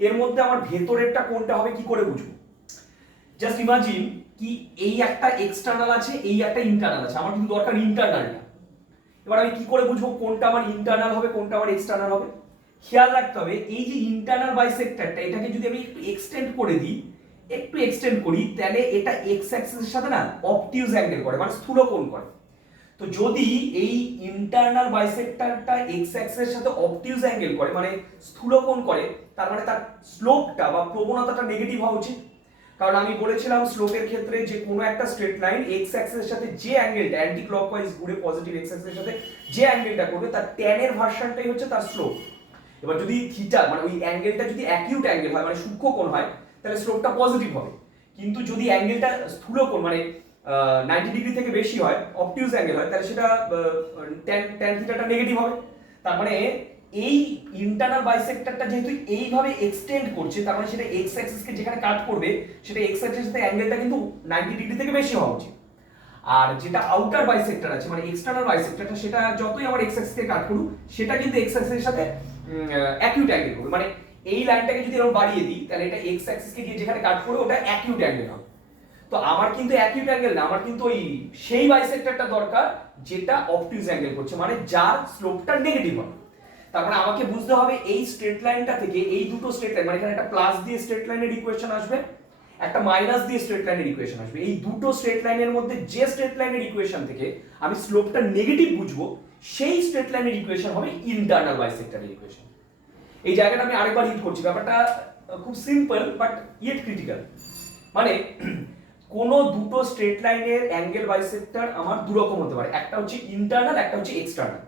এর মধ্যে আমার ভেতরেরটা কোনটা হবে কি করে বুঝবো? জাস্ট ইমাজিন কি এই একটা এক্সটার্নাল আছে, এই একটা ইন্টারনাল আছে, আমার কিন্তু দরকার ইন্টারনালটা। এবার আমি কি করে বুঝবো কোনটা আমার ইন্টারনাল হবে কোনটা আমার এক্সটার্নাল হবে? খেয়াল রাখতে হবে এই যে ইন্টারনাল বাইসেক্টরটা, এটাকে যদি আমি একটু এক্সটেন্ড করে দিই, একটু এক্সটেন্ড করি, তাহলে এটা এক্স অ্যাক্সিসের সাথে না অবটিউজ অ্যাঙ্গেল করে, মানে স্থূলকোণ করে। তো যদি এই ইন্টারনাল বাইসেক্টরটা এক্স অ্যাক্সিসের সাথে অবটিউজ অ্যাঙ্গেল করে, মানে স্থূলকোণ করে, তার মানে তার স্লোপটা বা প্রবণতাটা নেগেটিভ হওয়া উচিত। কারণ আমি বলেছিলাম স্লোপের ক্ষেত্রে যে কোনো একটা স্ট্রেট লাইন এক্স অ্যাক্সিসের সাথে যে অ্যাঙ্গেলটা অ্যান্টি ক্লকওয়াইজ ঘুরে পজিটিভ এক্স অ্যাক্সিসের সাথে যে অ্যাঙ্গেলটা করবে তার tan এর ভার্সনটাই হচ্ছে তার স্লোপ। এবার যদি থিটা মানে ওই অ্যাঙ্গেলটা যদি অ্যাকিউট অ্যাঙ্গেল হয়, মানে সূক্ষ্ম কোণ হয়, তাহলে স্লোপটা পজিটিভ হবে। কিন্তু যদি অ্যাঙ্গেলটা স্থূলকোণ মানে 90 ডিগ্রি থেকে বেশি হয়, অবটিউজ অ্যাঙ্গেল হয়, তাহলে সেটা tan থিটাটা নেগেটিভ হবে। তার মানে এই ইন্টারনাল বাইসেক্টরটা যেহেতু এইভাবে এক্সটেন্ড করছে, তার মানে সেটা এক্স অ্যাক্সিসকে যেখানে কাট করবে সেটা এক্স অ্যাক্সিসের সাথে অ্যাঙ্গেলটা কিন্তু 90 ডিগ্রি থেকে বেশি হওয়া উচিত। আর যেটা আউটার বাইসেক্টর আছে মানে এক্সটার্নাল বাইসেক্টরটা, সেটা যতই আমার এক্স অ্যাক্সিসকে কাট করুক সেটা কিন্তু এক্স অ্যাক্সিসের সাথে অ্যাকিউট অ্যাঙ্গেল করবে। মানে এই লাইনটাকে যদি আমরা বাড়িয়ে দিই তাহলে এটা এক্স অ্যাক্সিসকে গিয়ে যেখানে কাট করবে ওটা অ্যাকিউট অ্যাঙ্গেল হবে। তো আমার কিন্তু অ্যাকিউট অ্যাঙ্গেল না, আমার কিন্তু ওই সেই বাইসেক্টরটা দরকার যেটা অবটিউজ অ্যাঙ্গেল করছে, মানে যার স্লোপটা নেগেটিভ হবে। তারপরে আমাকে বুঝতে হবে এই স্ট্রেট লাইনটা থেকে এই দুটো স্ট্রেট লাইন, মানে এখানে একটা প্লাস দিয়ে স্ট্রেট লাইনের ইকুয়েশন আসবে, একটা মাইনাস দিয়ে স্ট্রেট লাইনের ইকুয়েশন আসবে। এই দুটো স্ট্রেট লাইনের মধ্যে যে স্ট্রেট লাইনের ইকুয়েশন থেকে আমি স্লোপটা নেগেটিভ বুঝবো সেই স্ট্রেট লাইনের ইকুয়েশন হবে ইন্টারনাল বাইসেক্টরের ইকুয়েশন। এই জায়গাটা আমি আরেকবার হিট করছি, ব্যাপারটা খুব সিম্পল বাট ইয়েট ক্রিটিক্যাল। মানে কোন দুটো স্ট্রেট লাইনের অ্যাঙ্গেল বাইসেক্টর আমার দু রকম হতে পারে, একটা হচ্ছে ইন্টারনাল, একটা হচ্ছে এক্সটার্নাল।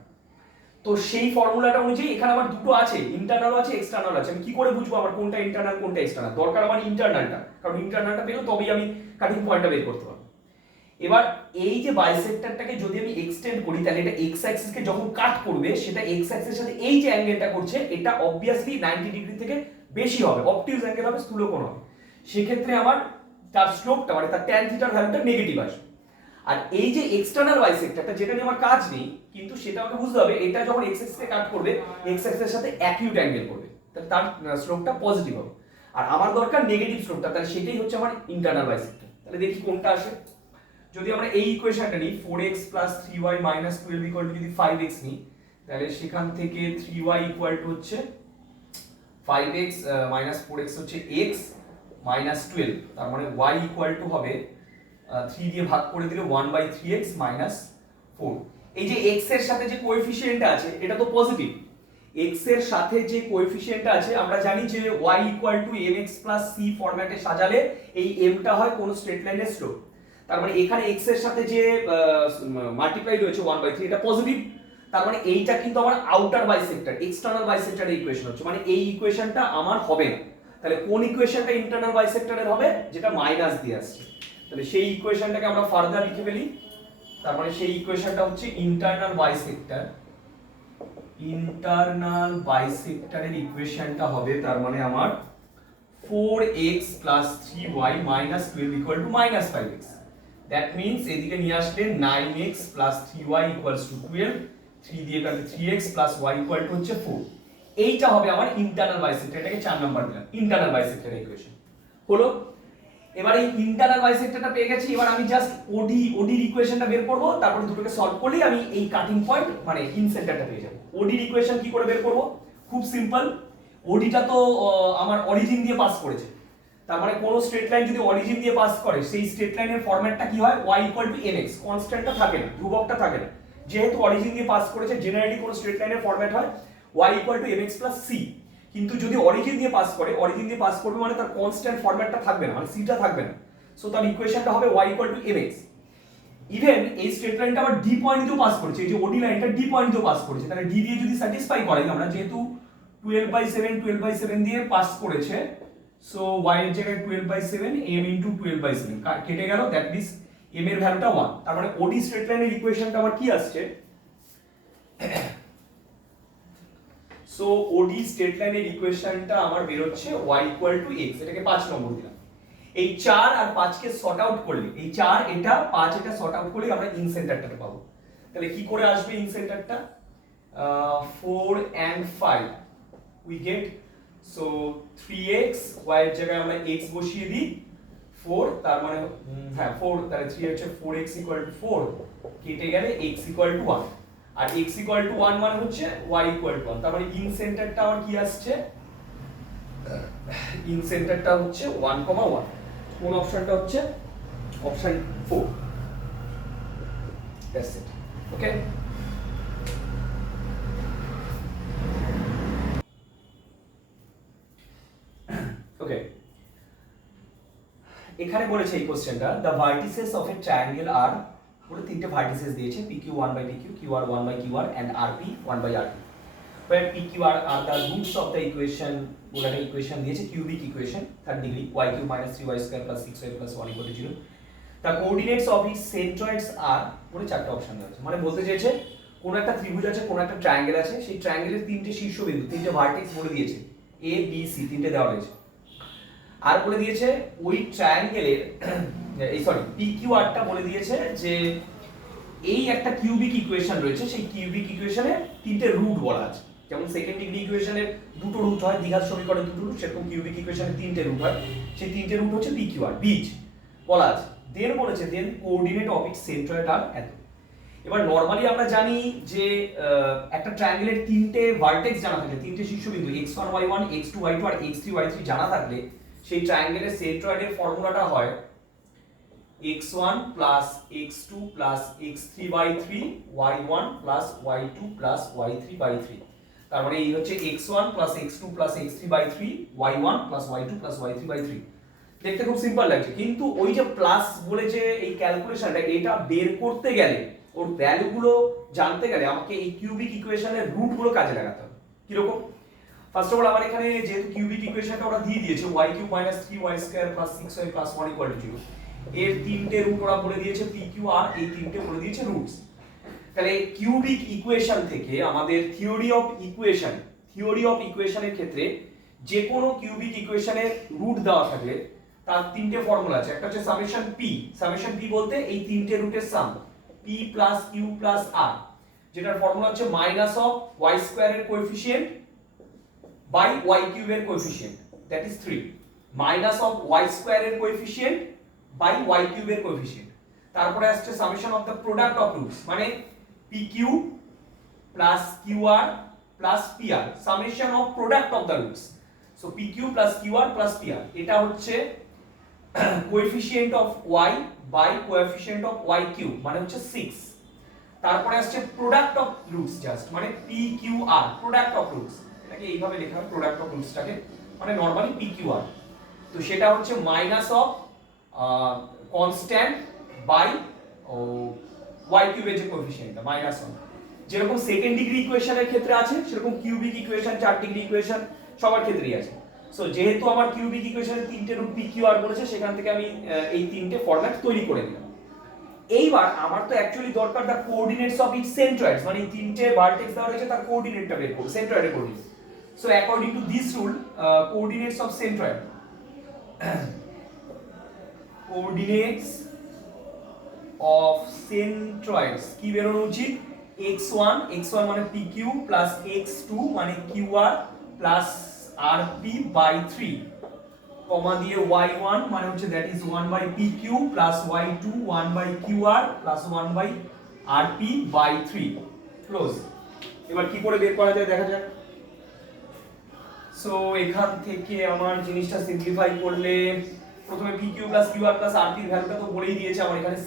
তো সেই ফর্মুলাটা অনুযায়ী এখানে আমার দুটো আছে, ইন্টারনাল আছে এক্সটার্নাল আছে। আমি কি করে বুঝবো আমার কোনটা ইন্টারনাল কোনটা এক্সটার্নাল? দরকার আমার ইন্টারনালটা, কারণ ইন্টারনালটা পেলে তবেই আমি কাটিং পয়েন্টটা বের করতে পারবো। এবার এই যে বাইসেক্টরটাকে যদি আমি এক্সটেন্ড করি তাহলে এটা এক্স অ্যাক্সিসকে যখন কাট করবে সেটা এক্স অ্যাক্সিসের সাথে এই যে অ্যাঙ্গেলটা করছে এটা অবভিয়াসলি 90 ডিগ্রি থেকে বেশি হবে, অবটিউজ অ্যাঙ্গেল হবে, স্থূলকোণ হবে। সেক্ষেত্রে আমার তার স্লোপটা মানে তার tan থিটার ভ্যালুটা নেগেটিভ আসবে। আর এই যে এক্সটার্নাল বাইসেক্টরটা যেটা নিয়ে আমার কাজ নেই, কিন্তু সেটা আমাকে বুঝতে হবে এটা যখন এক্স অ্যাক্সিসকে কাট করবে এক্স অ্যাক্সিসের সাথে অ্যাকিউট অ্যাঙ্গেল করবে, তাহলে তার স্লোপটা পজিটিভ হবে। আর আমার দরকার নেগেটিভ স্লোপটা, তাহলে সেটাই হচ্ছে আমার ইন্টারনাল বাইসেক্টর। তাহলে দেখি কোনটা আসে। যদি আমরা এই ইকুয়েশনটা নিই 4x 3y 12 যদি 5x নিই, তাহলে সেখান থেকে 3y হচ্ছে 5x 4x হচ্ছে x 12, তার মানে y হবে 3 দিয়ে ভাগ করে দিলে 1/3x 4। এই যে x এর সাথে যে কোএফিসিয়েন্টটা আছে এটা তো পজিটিভ, x এর সাথে যে কোএফিসিয়েন্টটা আছে আমরা জানি যে y mx c ফরম্যাটে সাজালে এই m টা হয় কোন স্ট্রেট লাইনের স্লোপ। তার মানে এখানে x এর সাথে যে মাল্টিপ্লাই রয়েছে 1/3 এটা পজিটিভ, তার মানে এইটা কিন্তু আমার আউটার বাইসেক্টর এক্সটার্নাল বাইসেক্টরের ইকুয়েশন হচ্ছে, মানে এই ইকুয়েশনটা আমার হবে না। তাহলে কোন ইকুয়েশনটা ইন্টারনাল বাইসেক্টরের হবে? যেটা মাইনাস দিয়ে আসছে। তাহলে সেই ইকুয়েশনটাকে আমরা ফার্দার লিখে ফেলি। তার মানে সেই ইকুয়েশনটা হচ্ছে ইন্টারনাল বাইসেক্টরের ইকুয়েশনটা হবে, তার মানে আমার 4x plus 3y minus 12 equal to minus 5x. That means এদিকে নিয়ে আসলে 9x plus 3y equals to 12, 3 দিয়ে কাটলে 3x plus y equal to হচ্ছে 4. এইটা হবে আমার ইন্টারনাল বাইসেক্টর, এটাকে 4 নাম্বার দিলাম, ইন্টারনাল বাইসেক্টর ইকুয়েশন হলো। এবার এই ইন্টারনাল বাইসেক্টরটা পেয়ে গেছি, এবার আমি জাস্ট ওডি ইকুয়েশনটা বের করব, তারপরে দুটোকে সলভ করলেই আমি এই কাটিং পয়েন্ট মানে ইনসেন্টারটা পেয়ে যাব। ওডি ইকুয়েশন কি করে বের করব? খুব সিম্পল। ওডিটা তো আমার অরিজিন দিয়ে পাস করেছে, তার মানে কোন স্ট্রেট লাইন যদি অরিজিন দিয়ে পাস করে সেই স্ট্রেট লাইনের ফরম্যাটটা কি হয়? y mx, কনস্ট্যান্টটা থাকে না, ধ্রুবকটা থাকে না। যেহেতু অরিজিন দিয়ে পাস করেছে, জেনারেলি কোন স্ট্রেট লাইনের ফরম্যাট হয় y mx c। কিন্তু যদি অরিজিন দিয়ে পাস করে, অরিজিন দিয়ে পাস করবে মানে তার কনস্ট্যান্ট ফরম্যাটটা থাকবে না, মানে সিটা থাকবে না। সো তার ইকুয়েশনটা হবে y mx। ইভেন এই স্ট্রেট লাইনটা আবার ডি পয়েন্ট দিয়েও পাস করেছে, এই যে ওডি লাইনটা ডি পয়েন্ট দিয়েও পাস করেছে, তাহলে ডি দিয়ে যদি স্যাটিসফাই করাই আমরা, যেহেতু 12/7 দিয়ে পাস করেছে, সো y এর জায়গায় 12/7 m ইনটু 12/7 কেটে গেল, দ্যাট মিন্স m এর ভ্যালুটা 1। তার মানে ওডি স্ট্রেট লাইনের ইকুয়েশনটা আবার কি আসছে? সো ওডি স্ট্রেট লাইনের ইকুয়েশনটা আমার বের হচ্ছে y x, এটাকে 5 নম্বর দিলাম। এই 4 আর 5 কে সর্ট আউট করলে, এই 4 এটা 5 এটা সর্ট আউট করলে আমরা ইনসেন্টারটা পাবো। তাহলে কি করে আসবে ইনসেন্টারটা? 4 and 5 we get, so 3x, y এর জায়গায় আমরা x বসিয়ে দিই 4, তার মানে হ্যাঁ 4, তাহলে 3 হচ্ছে 4x 4, কেটে গেলে x 1, আর x 1 মানে হচ্ছে y 1। তার মানে ইনসেন্টারটা আমার কি আসছে? ইনসেন্টারটা হচ্ছে 1,1। কোন অপশনটা হচ্ছে? অপশন 4। That's it. ওকে, ওকে, এখানে বলেছে এই কোশ্চেনটা, the vertices of a triangle are, পুরো তিনটে ভার্টিসেস দিয়েছে, PQ 1/PQ, QR 1/QR and RP 1/RP, where PQ are the roots of the equation, বলে একটা ইকুয়েশন দিয়েছে, cubic equation 3rd degree, y³ - 3y² + 6y + 1 = 0. The coordinates of its centroids are, পুরো চারটা option দেওয়া আছে, মানে বলতে চেয়েছে কোন একটা ত্রিভুজ আছে, কোন একটা ট্রায়াঙ্গেল আছে, সেই ট্রায়াঙ্গেলের তিনটে শীর্ষবিন্দু, তিনটে ভার্টেক্স বলে দিয়েছে, A B C তিনটে দেওয়া রয়েছে। আর বলে দিয়েছে ওই ট্রায়াঙ্গেলের এই PQRটা বলে দিয়েছে যে এই একটা কিউবিক ইকুয়েশন রয়েছে, সেই কিউবিক ইকুয়েশনে তিনটে রুট বলা আছে। যেমন সেকেন্ড ডিগ্রি ইকুয়েশনের দুটো রুট হয়, দ্বিঘাত সমীকরণের দুটো রুট, সেরকম কিউবিক ইকুয়েশনের তিনটে রুট হয়, সেই তিনটে রুট হচ্ছে PQR, বীজ বলা আছে। দেন বলেছে দেন কোঅর্ডিনেট অফ ইটস সেন্ট্রয়েড আর এত। এবার নরমালি আমরা জানি যে একটা ট্রায়াঙ্গেলের তিনটে ভার্টেক্স জানা থাকলে, তিনটে শীর্ষবিন্দু x1 y1 x2 y2 আর x3 y3 জানা থাকলে, সেই ট্রায়াঙ্গেলের সেন্ট্রয়েডের ফর্মুলাটা হয় x1 plus x2 plus x3/3 y1 plus y2 plus y3/3। তার মানে এই হচ্ছে x1 plus x2 plus x3/3 y1 plus y2 plus y3/3। দেখতে খুব সিম্পল লাগছে, কিন্তু ওই যে প্লাস বলে যে এই ক্যালকুলেশনটা, এটা বের করতে গেলে, ওর ভ্যালুগুলো জানতে গেলে আমাকে এই কিউবিক ইকুয়েশনের রুটগুলো কাজে লাগাতে হবে। কি রকম? ফার্স্ট অফ অল আমার এখানে যেহেতু কিউবিক ইকুয়েশনটা ওরা দিয়ে দিয়েছে y³ - 3y² + 6y + 1 = 0, এর তিনটে রুট ওরা বলে দিয়েছে PQR, এই তিনটে বলে দিয়েছে রুটস। তাহলে কিউবিক ইকুয়েশন থেকে আমাদের থিওরি অফ ইকুয়েশনের ক্ষেত্রে যে কোনো কিউবিক ইকুয়েশনের রুট দেওয়া থাকলে তার তিনটে ফর্মুলা আছে। একটা হচ্ছে সামেশন পি বলতে এই তিনটে রুটের সাম, p + q + r, যেটার ফর্মুলা হচ্ছে -y² এর কোএফিসিয়েন্ট বাই y³ এর কোএফিসিয়েন্ট, দ্যাট ইজ 3, -y² এর কোএফিসিয়েন্ট বাই y³ এর কোএফিসিয়েন্ট। তারপরে আসছে summation of the product of roots, মানে pq plus qr plus pr, summation of product of the roots. So pq plus qr plus pr, এটা হচ্ছে coefficient of y by coefficient of y³ মানে হচ্ছে 6। তারপরে আসছে product of roots, জাস্ট মানে pqr, product of roots, এটাকে এইভাবে লেখা হয় প্রোডাক্ট অফ রুটসটাকে, মানে নরমালি pqr। তো সেটা হচ্ছে minus of constant by y³ এর যে কোএফিসিয়েন্টটা -1, যেরকম সেকেন্ড ডিগ্রি ইকুয়েশনের ক্ষেত্রে আছে সেরকম কিউবিক ইকুয়েশন, 4 ডিগ্রি ইকুয়েশন সবার ক্ষেত্রেই আছে। সো যেহেতু আমার কিউবিক ইকুয়েশনের তিনটে রুট PQR বলেছে, সেখান থেকে আমি এই তিনটে ফরম্যাট তৈরি করে দিলাম। এইবার আমার তো অ্যাকচুয়ালি দরকার দা কোঅর্ডিনেটস অফ ইটস সেন্ট্রয়েডস, মানে এই তিনটে ভার্টেক্স দেওয়া রয়েছে তার কোঅর্ডিনেটটা বের করব, সেন্ট্রয়েডের coordinate. So according to this rule, coordinates of centroid, coordinates of centroids কি বেরোনো উচিত, x1 মানে pq প্লাস x2 মানে qr plus rp by 3 comma দিয়ে y1 মানে হচ্ছে that is 1 by pq plus y2 1 by qr plus 1 by rp by 3 close. এবার কি করে বের করা যায় দেখা যাক। সো এখান থেকে আমার জিনিসটা সিম্পলিফাই করলে প্রথমে pq plus qr plus rp এর ভ্যালুটা তো বলেই দিয়েছে আমার এখানে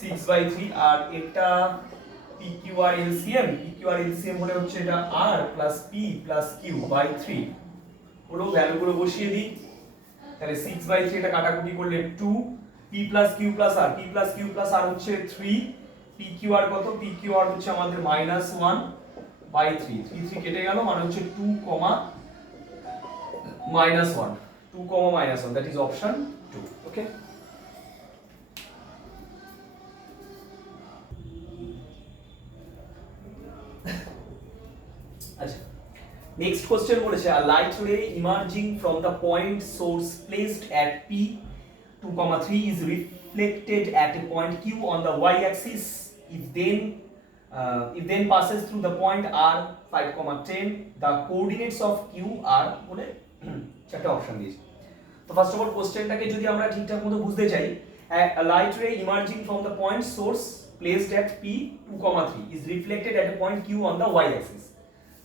6 বাই 3 আর এটা pq আর LCM হলে হচ্ছে এটা r plus p plus q by 3 হলো ভ্যালুগুলো বসিয়ে দিই। তাহলে 6 বাই 3 এটা কাটাকুটি করলে 2 p plus q plus r হচ্ছে 3 pq আর কত pq আর হচ্ছে আমাদের -1 বাই 3 কেটে গেল মানে হচ্ছে 2 কমা -1 that is option 2 okay। আচ্ছা নেক্সট কোশ্চেন বলেছে a light ray emerging from the point source placed at p 2,3 is reflected at a point q on the y axis if then passes through the point r 5,10 the coordinates of q are বলে চারটা option দিয়েছে। তো first of all কোশ্চেনটাকে যদি আমরা ঠিকঠাক মতো বুঝতে চাই, a light ray emerging from the point source placed at p 2,3 is reflected at a point q on the y axis।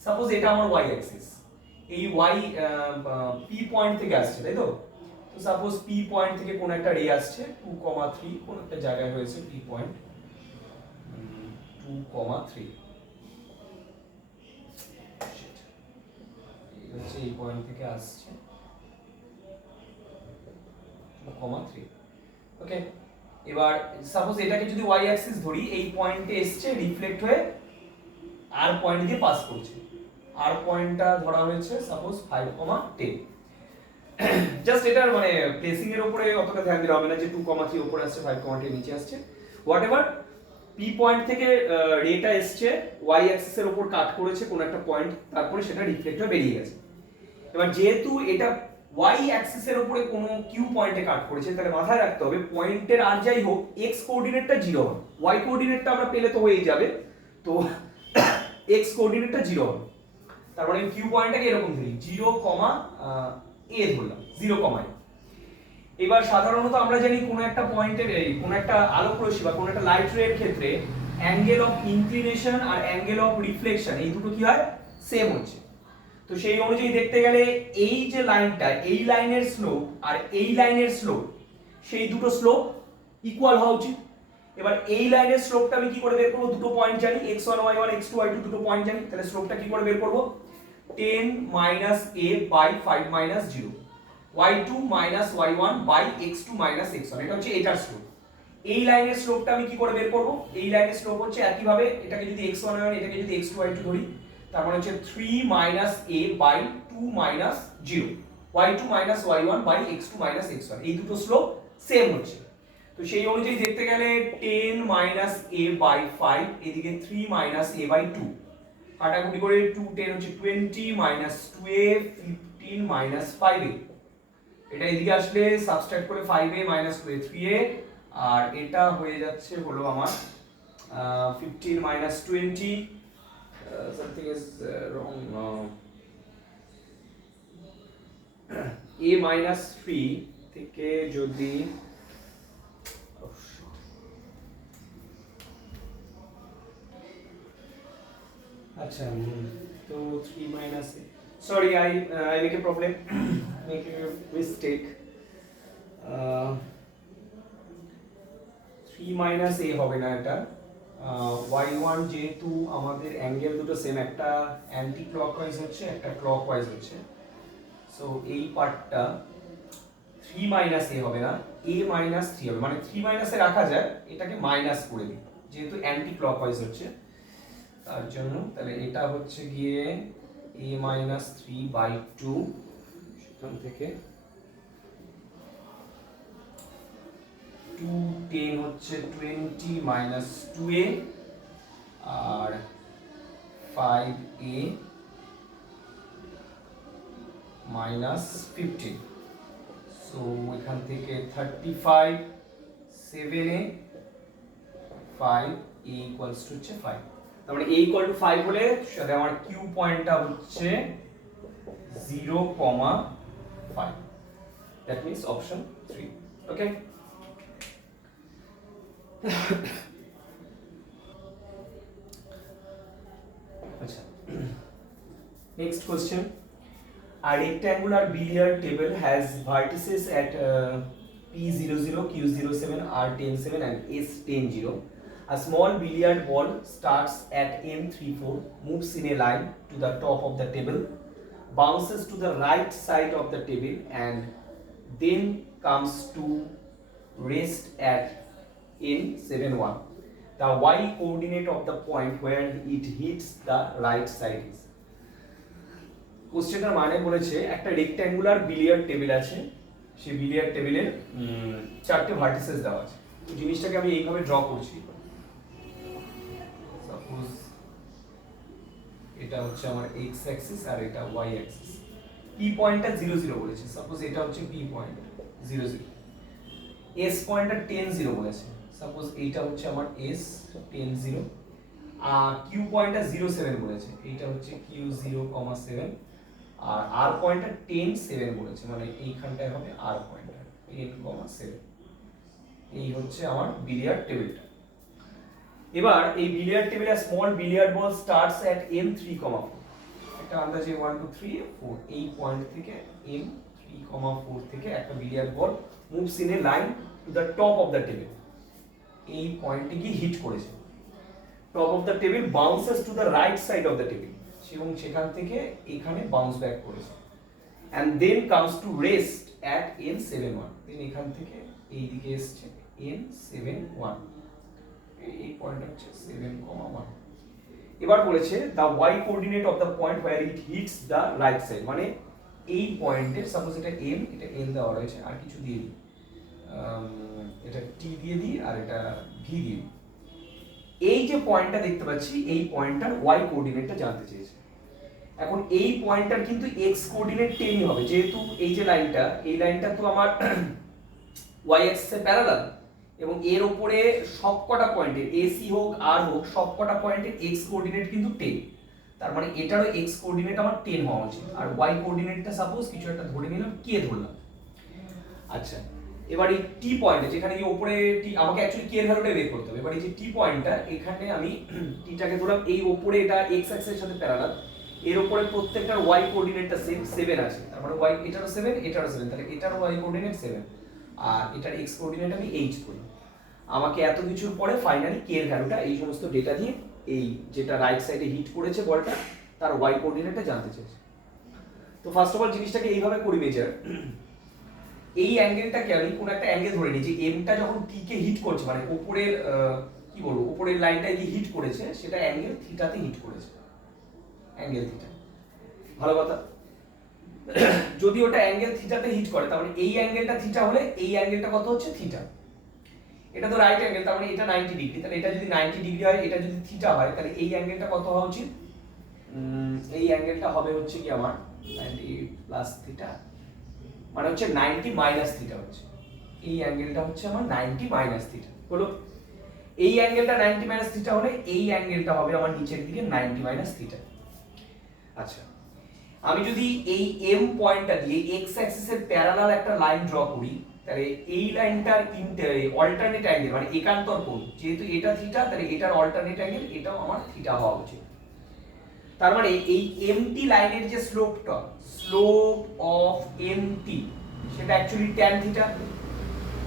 Suppose এটা আমার y axis, এই y p পয়েন্ট থেকে আসছে তাই তো। তো সাপোজ p পয়েন্ট থেকে কোন একটা রে আসছে 2,3 কোন একটা জায়গায় হয়েছে p পয়েন্ট 2,3 হচ্ছে এই পয়েন্ট থেকে আসছে 2,3 ওকে। এবার সাপোজ এটাকে যদি y অ্যাক্সিস ধরি, এই পয়েন্টে এসছে রিফ্লেক্ট হয়ে r পয়েন্ট দিয়ে পাস করছে, r পয়েন্টটা ধরা হয়েছে সাপোজ 5,10। জাস্ট এটার মানে প্লেসিং এর উপরে অতটা ধ্যান দিতে হবে না যে 2,3 উপরে আসছে 5,10 নিচে আসছে, হোয়াটএভার p পয়েন্ট থেকে রেটা এসছে y অ্যাক্সিস এর উপর কাট করেছে কোন একটা পয়েন্ট, তারপরে সেটা রিফ্লেক্ট হয়ে বেরিয়ে গেছে। এবার যেহেতু এটা y অ্যাক্সিস এর উপরে কোনো q পয়েন্টে কাট করেছে, তাহলে মাথায় রাখতে হবে পয়েন্টের আর যাই হোক x কোঅর্ডিনেটটা 0 হবে, y কোঅর্ডিনেটটা আমরা পেলে তো হয়েই যাবে, তো x কোঅর্ডিনেটটা 0 হবে। তার মানে q পয়েন্টটাকে এরকম ধরি 0, a ধরলাম 0, a। এবার সাধারণত আমরা জানি কোন একটা পয়েন্টের কোন একটা আলোক রশ্মি বা কোন একটা লাইট রে এর ক্ষেত্রে অ্যাঙ্গেল অফ ইনক্লিনেশন আর অ্যাঙ্গেল অফ রিফ্লেকশন এই দুটো কি হয় সেম হচ্ছে। তো সেই অনুযায়ী দেখতে গেলে এই যে লাইনটা, এই লাইনের স্লোপ আর এই লাইনের স্লোপ, সেই দুটো স্লোপ ইকুয়াল হওয়া উচিত। এবার এই লাইনের স্লোপটা আমি কি করে বের করব, দুটো পয়েন্ট জানি x1 y1 x2 y2 দুটো পয়েন্ট জানি, তাহলে স্লোপটা কি করে বের করব 10 - a by 5 - 0 y2 - y1 by x2 - x1, এটা হচ্ছে এটার স্লোপ। এই লাইনের স্লোপটা আমি কি করে বের করব, এই লাইনের স্লোপ হচ্ছে একই ভাবে এটাকে যদি x1 y1 এটাকে যদি x2 y2 ধরি, তার মানে হচ্ছে 3 - a by 2 - 0 y2 - y1 by x2 - x1, এই দুটো স্লোপ সেম হচ্ছে। তো সেই অনুযায়ী দেখতে গেলে 10 - a বাই 5 এদিকে 3 - a বাই 2 কাটাকুটি করে 2 10 হচ্ছে 20 - 2a 15 - 5a, এটা এদিকে আসলে সাবট্রাক্ট করে 5a - 2a 3a, আর এটা হয়ে যাচ্ছে হলো আমার 15 - 20 something is wrong a - 3 থেকে যদি আচ্ছা তো 3 - a, sorry I make a problem make a mistake 3 - a হবে না, এটা y1 যেহেতু আমাদের অ্যাঙ্গেল দুটো সেম, একটা অ্যান্টি ক্লকওয়াইজ হচ্ছে একটা ক্লকওয়াইজ হচ্ছে, সো এই পার্টটা 3 - a হবে না, a - 3 হবে, মানে 3 - a রাখা যায়, এটাকে মাইনাস করে দিই যেহেতু অ্যান্টি ক্লকওয়াইজ হচ্ছে তার জন্য। তাহলে এটা হচ্ছে গিয়ে a - 3/2, সেখান থেকে 2 10 হচ্ছে 20 - 2a আর 5a - 15, সো এখান থেকে 35 7 এ 5 a ইকুয়ালস টু হচ্ছে 5, তার মানে a ইকুয়াল টু 5 হলে সাথে আমার কিউ পয়েন্টটা হচ্ছে 0,5, দ্যাট মিন্স অপশন 3. ওকে, আচ্ছা, next question. A rectangular billiard table has vertices at P00, Q07, R107 and S100. A small billiard ball starts at M34, moves in a line to the top of the table, bounces to the right side of the table and then comes to rest at N71. The y coordinate of the point where it hits the right side is. কোশ্চেনটার মানে বলেছে একটা rectangular billiard table আছে, সেই billiard টেবিলের চারটে vertices দেওয়া আছে। তো জিনিসটাকে আমি এইভাবে ড্র করছি। সাপোজ এটা হচ্ছে আমার x অ্যাক্সিস আর এটা y অ্যাক্সিস। p পয়েন্টটা 0 0 বলেছে, সাপোজ এটা হচ্ছে p পয়েন্ট 0 0। s পয়েন্টটা 10 0 বলেছে, সাপোজ এইটা হচ্ছে আমার s 10 0। q পয়েন্টটা 0 7 বলেছে, এইটা হচ্ছে q 0,7। আর r পয়েন্টটা 10 7 বলেছে, মানে এইখানটায় হবে r পয়েন্টটা 10,7। এই হচ্ছে আমার বিলিয়ার্ড টেবিলটা। এবার এই বিলিয়ার্ড টেবিলে স্মল বিলিয়ার্ড বল স্টার্টস এট m3,4, একটা আন্দাজে 1 2 3 4, এই পয়েন্ট থেকে m3,4 থেকে একটা billiard ball moves in a line to the top of the table, এই পয়েন্টে গিয়ে হিট করেছে। Top of the table bounces to the right side of the table, এবং সেখান থেকে এখানে বাউন্স ব্যাক করেছে, and then comes to rest at n71, then এখান থেকে এই দিকে এসেছে n71, এই পয়েন্ট হচ্ছে 7,1। এবার বলেছে the y coordinate of the point where it hits the right side, মানে এই পয়েন্টে সাপোজ এটা m, এটা n দেওয়া রয়েছে, আর কিছু দিয়ে দিই, এটা t দিয়ে দিই আর এটা v দিয়ে দিই। এই যে পয়েন্টটা দেখতে পাচ্ছি, এই পয়েন্টটার y কোঅর্ডিনেটটা জানতে চেয়েছে। এখন এই পয়েন্টটার কিন্তু x কোঅর্ডিনেট 10 হবে, যেহেতু এই যে লাইনটা, এই লাইনটা তো আমার y অ্যাক্সিসে প্যারালাল, এবং এর উপরে সবকটা পয়েন্টের AC হোক আর হোক সবকটা পয়েন্টের x কোঅর্ডিনেট কিন্তু 10, তার মানে এটারও x কোঅর্ডিনেট আমার 10 হওয়া উচিত। আর y কোঅর্ডিনেটটা সাপোজ কিছু একটা ধরে নিলাম, k ধরলাম। আচ্ছা, এবার এই t পয়েন্টে যেখানে এই উপরে t, আমাকে অ্যাকচুয়ালি k এর ভ্যালুটা বের করতে হবে। এবার এই যে t পয়েন্টটা, এখানে আমি t টাকে ধরলাম, এই উপরে এটা x অ্যাক্সিসের সাথে প্যারালাল, এর উপরে প্রত্যেকটার y কোঅর্ডিনেটটা সেম 7 আছে, তার মানে y এটারও 7 এটারও 7, তাহলে এটার y কোঅর্ডিনেট 7 আর এটার x কোঅর্ডিনেট আমি h করি। আমাকে এত কিছুর পরে ফাইনালি k এর ভ্যালুটা এই সমস্ত ডেটা দিয়ে, এই যেটা রাইট সাইডে হিট করেছে বলটা, তার y কোঅর্ডিনেটটা জানতে চাইছে। তো ফার্স্ট অফ অল জিনিসটাকে এইভাবে করি মেজার। এই অ্যাঙ্গেলটাকে আমি কোন একটা অ্যাঙ্গেল ধরে নিই, যে এমটা যখন টি কে হিট করছে, মানে উপরের কি বলবো, উপরের লাইনটায় যে হিট করেছে সেটা অ্যাঙ্গেল থিটাতে হিট করেছে, অ্যাঙ্গেল থিটা। ভালো কথা, যদি ওটা অ্যাঙ্গেল থিটাতে হিট করে, তার মানে এই অ্যাঙ্গেলটা থিটা হলে এই অ্যাঙ্গেলটা কত হচ্ছে থিটা। এটা তো রাইট অ্যাঙ্গেল, তার মানে এটা 90 ডিগ্রি, তাহলে এটা যদি 90 ডিগ্রি হয়, এটা যদি থিটা হয়, তাহলে এই অ্যাঙ্গেলটা কত হওয়া উচিত? এই অ্যাঙ্গেলটা হবে হচ্ছে কি আমার 90 প্লাস থিটা, মানে হচ্ছে 90 মাইনাস থিটা হচ্ছে, এই অ্যাঙ্গেলটা হচ্ছে আমার 90 মাইনাস থিটা হলো। এই অ্যাঙ্গেলটা 90 মাইনাস থিটা হলে এই অ্যাঙ্গেলটা হবে আমার নিচের দিকে 90 মাইনাস থিটা। আচ্ছা, আমি যদি এই m পয়েন্টটা দিয়ে x অ্যাক্সিসের প্যারালাল একটা লাইন ড্র করি, তাহলে এই লাইনটার অল্টারনেট অ্যাঙ্গেল, মানে একান্তর কোণ, যেহেতু এটা থিটা, তাহলে এটার অল্টারনেট অ্যাঙ্গেল এটাও আমার থিটা হওয়া উচিত। তার মানে এই এমটি লাইনের যে স্লোপটা, স্লোপ অফ এমটি, সেটা অ্যাকচুয়ালি tan থিটা।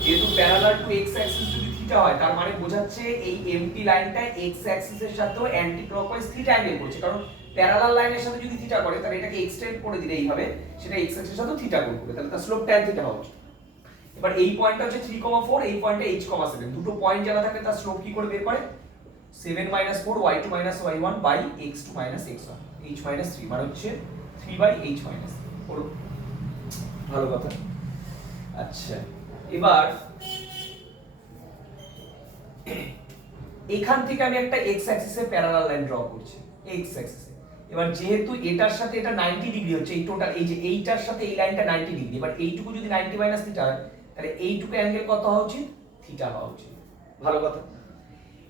যেহেতু প্যারালাল টু x অ্যাক্সিস যদি থিটা হয়, তার মানে বোঝাচ্ছে এই এমটি লাইনটা x অ্যাক্সিসের সাথেও অ্যান্টি ক্লকওয়াইজ থিটা অ্যাঙ্গেল করছে, কারণ প্যারালাল লাইনের সাথে যদি থিটা করে, তাহলে এটাকে এক্সটেন্ড করে দিলে এইভাবে সেটা x অ্যাক্সিসের সাথেও থিটা কোণ করবে, তাহলে তার স্লোপ tan থিটা হবে। এবার এই পয়েন্টটা হচ্ছে 3,4, এই পয়েন্টটা h,7, দুটো পয়েন্ট জানা থাকলে তার স্লোপ কি করে বের করে? 7 - 4 y2 - y1 by x2 - x1, h - 3, মানে হচ্ছে 3/h - 3 হলো। ভালো কথা। আচ্ছা, এবার এখান থেকে আমি একটা x অ্যাক্সিসে প্যারালাল লাইন ড্র করছি, x অ্যাক্সিসে। এবার যেহেতু এটার সাথে এটা 90 ডিগ্রি হচ্ছে, এই টোটাল এই যে এইটার সাথে এই লাইনটা 90 ডিগ্রি, এবার এইটুকু যদি 90 মাইনাস থিটা হয় তাহলে এইটুকু অ্যাঙ্গেল কত হওয়া উচিত? থিটা হওয়া উচিত। ভালো কথা।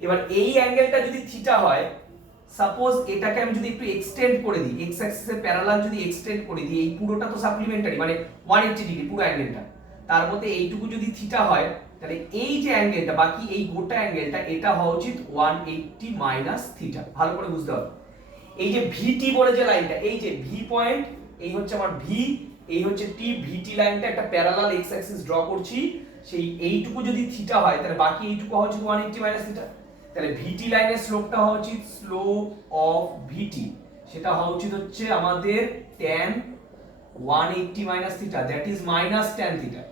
এবার এই অ্যাঙ্গেলটা যদি থিটা হয়, সাপোজ এটাকে আমি যদি একটু এক্সটেন্ড করে দিই, এক্স অ্যাক্সিসের প্যারালাল যদি এক্সটেন্ড করে দিই, এই পুরোটা তো সাপ্লিমেন্টারি মানে 180 ডিগ্রি পুরো অ্যাঙ্গেলটা, তার মধ্যে এইটুকু যদি থিটা হয় তাহলে এই যে অ্যাঙ্গেলটা বাকি এই গোটা অ্যাঙ্গেলটা এটা হওয়া উচিত 180 মাইনাস থিটা। ভালো করে বুঝতে হবে। এই যে ভিটি বলে যে লাইনটা, এই যে ভি পয়েন্ট, এই হচ্ছে আমার ভি, এই হচ্ছে টি, ভিটি লাইনটা একটা প্যারালাল এক্স অ্যাক্সিস ড্র করছি, সেই এইটুকু যদি থিটা হয় তাহলে বাকি এইটুকু হওয়া উচিত 180 মাইনাস থিটা। তাহলে ভিটি লাইনের স্লোপটা হওয়া উচিত, স্লোপ অফ ভিটি সেটা হওয়া উচিত হচ্ছে আমাদের tan 180 minus theta, that is minus tan theta.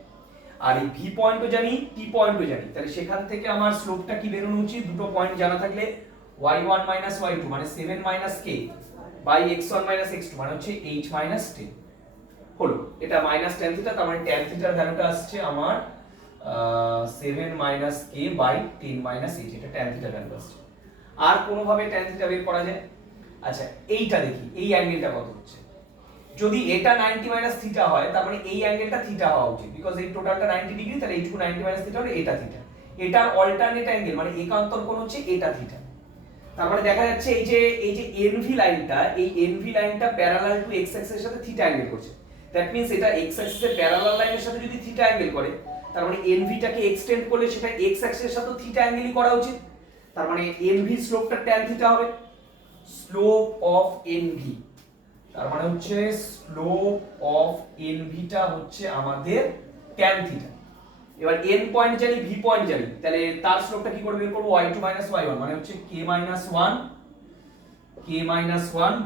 আর এই ভি পয়েন্টও জানি, টি পয়েন্টও জানি, তাহলে সেখান থেকে আমার স্লোপটা কি বেরোনো উচিত? দুটো পয়েন্ট জানা থাকলে y1 মাইনাস y2 মানে 7 minus k by x1 minus x2 মানে হচ্ছে h মাইনাস 10 হলো। এটা মাইনাস tan থিটা, তার মানে tan থিটার ভ্যালুটা আসছে আমার 7 minus k by 10 minus h, এটা tan থিটার ভ্যালু আসছে। আর কোনোভাবে tan থিটা বের করা যায়? আচ্ছা এইটা দেখি, এই অ্যাঙ্গেলটা কত হচ্ছে। যদি এটা 90 মাইনাস থিটা হয় তার মানে এই অ্যাঙ্গেলটা থিটা হওয়া উচিত, বিকজ এই টোটালটা 90 ডিগ্রি, তাহলে এইটুকু 90 মাইনাস থিটা হলে এটা থিটা। এটার অল্টারনেট অ্যাঙ্গেল মানে একান্তর কোণ হচ্ছে এটা থিটা। তার মানে দেখা যাচ্ছে এই যে এনভি লাইনটা, এই এনভি লাইনটা প্যারালাল টু এক্স অ্যাক্সিসের সাথে থিটা অ্যাঙ্গেল করছে। দ্যাট মিন্স এটা এক্স অ্যাক্সিসের প্যারালাল লাইনের সাথে যদি থিটা অ্যাঙ্গেল করে, তার মানে এনভিটাকে এক্সটেন্ড করলে সেটা এক্স অ্যাক্সিসের সাথে থিটা অ্যাঙ্গেলই করা উচিত। তার মানে এনভি স্লোপটা tan থিটা হবে, স্লোপ অফ এনভি, তার মানে হচ্ছে স্লোপ অফ এনভিটা হচ্ছে আমাদের tan থিটা। এবার n পয়েন্ট জানি, v পয়েন্ট জানি, তাহলে তার স্লোপটা কি করে বের করব? y2 y1 মানে হচ্ছে k 1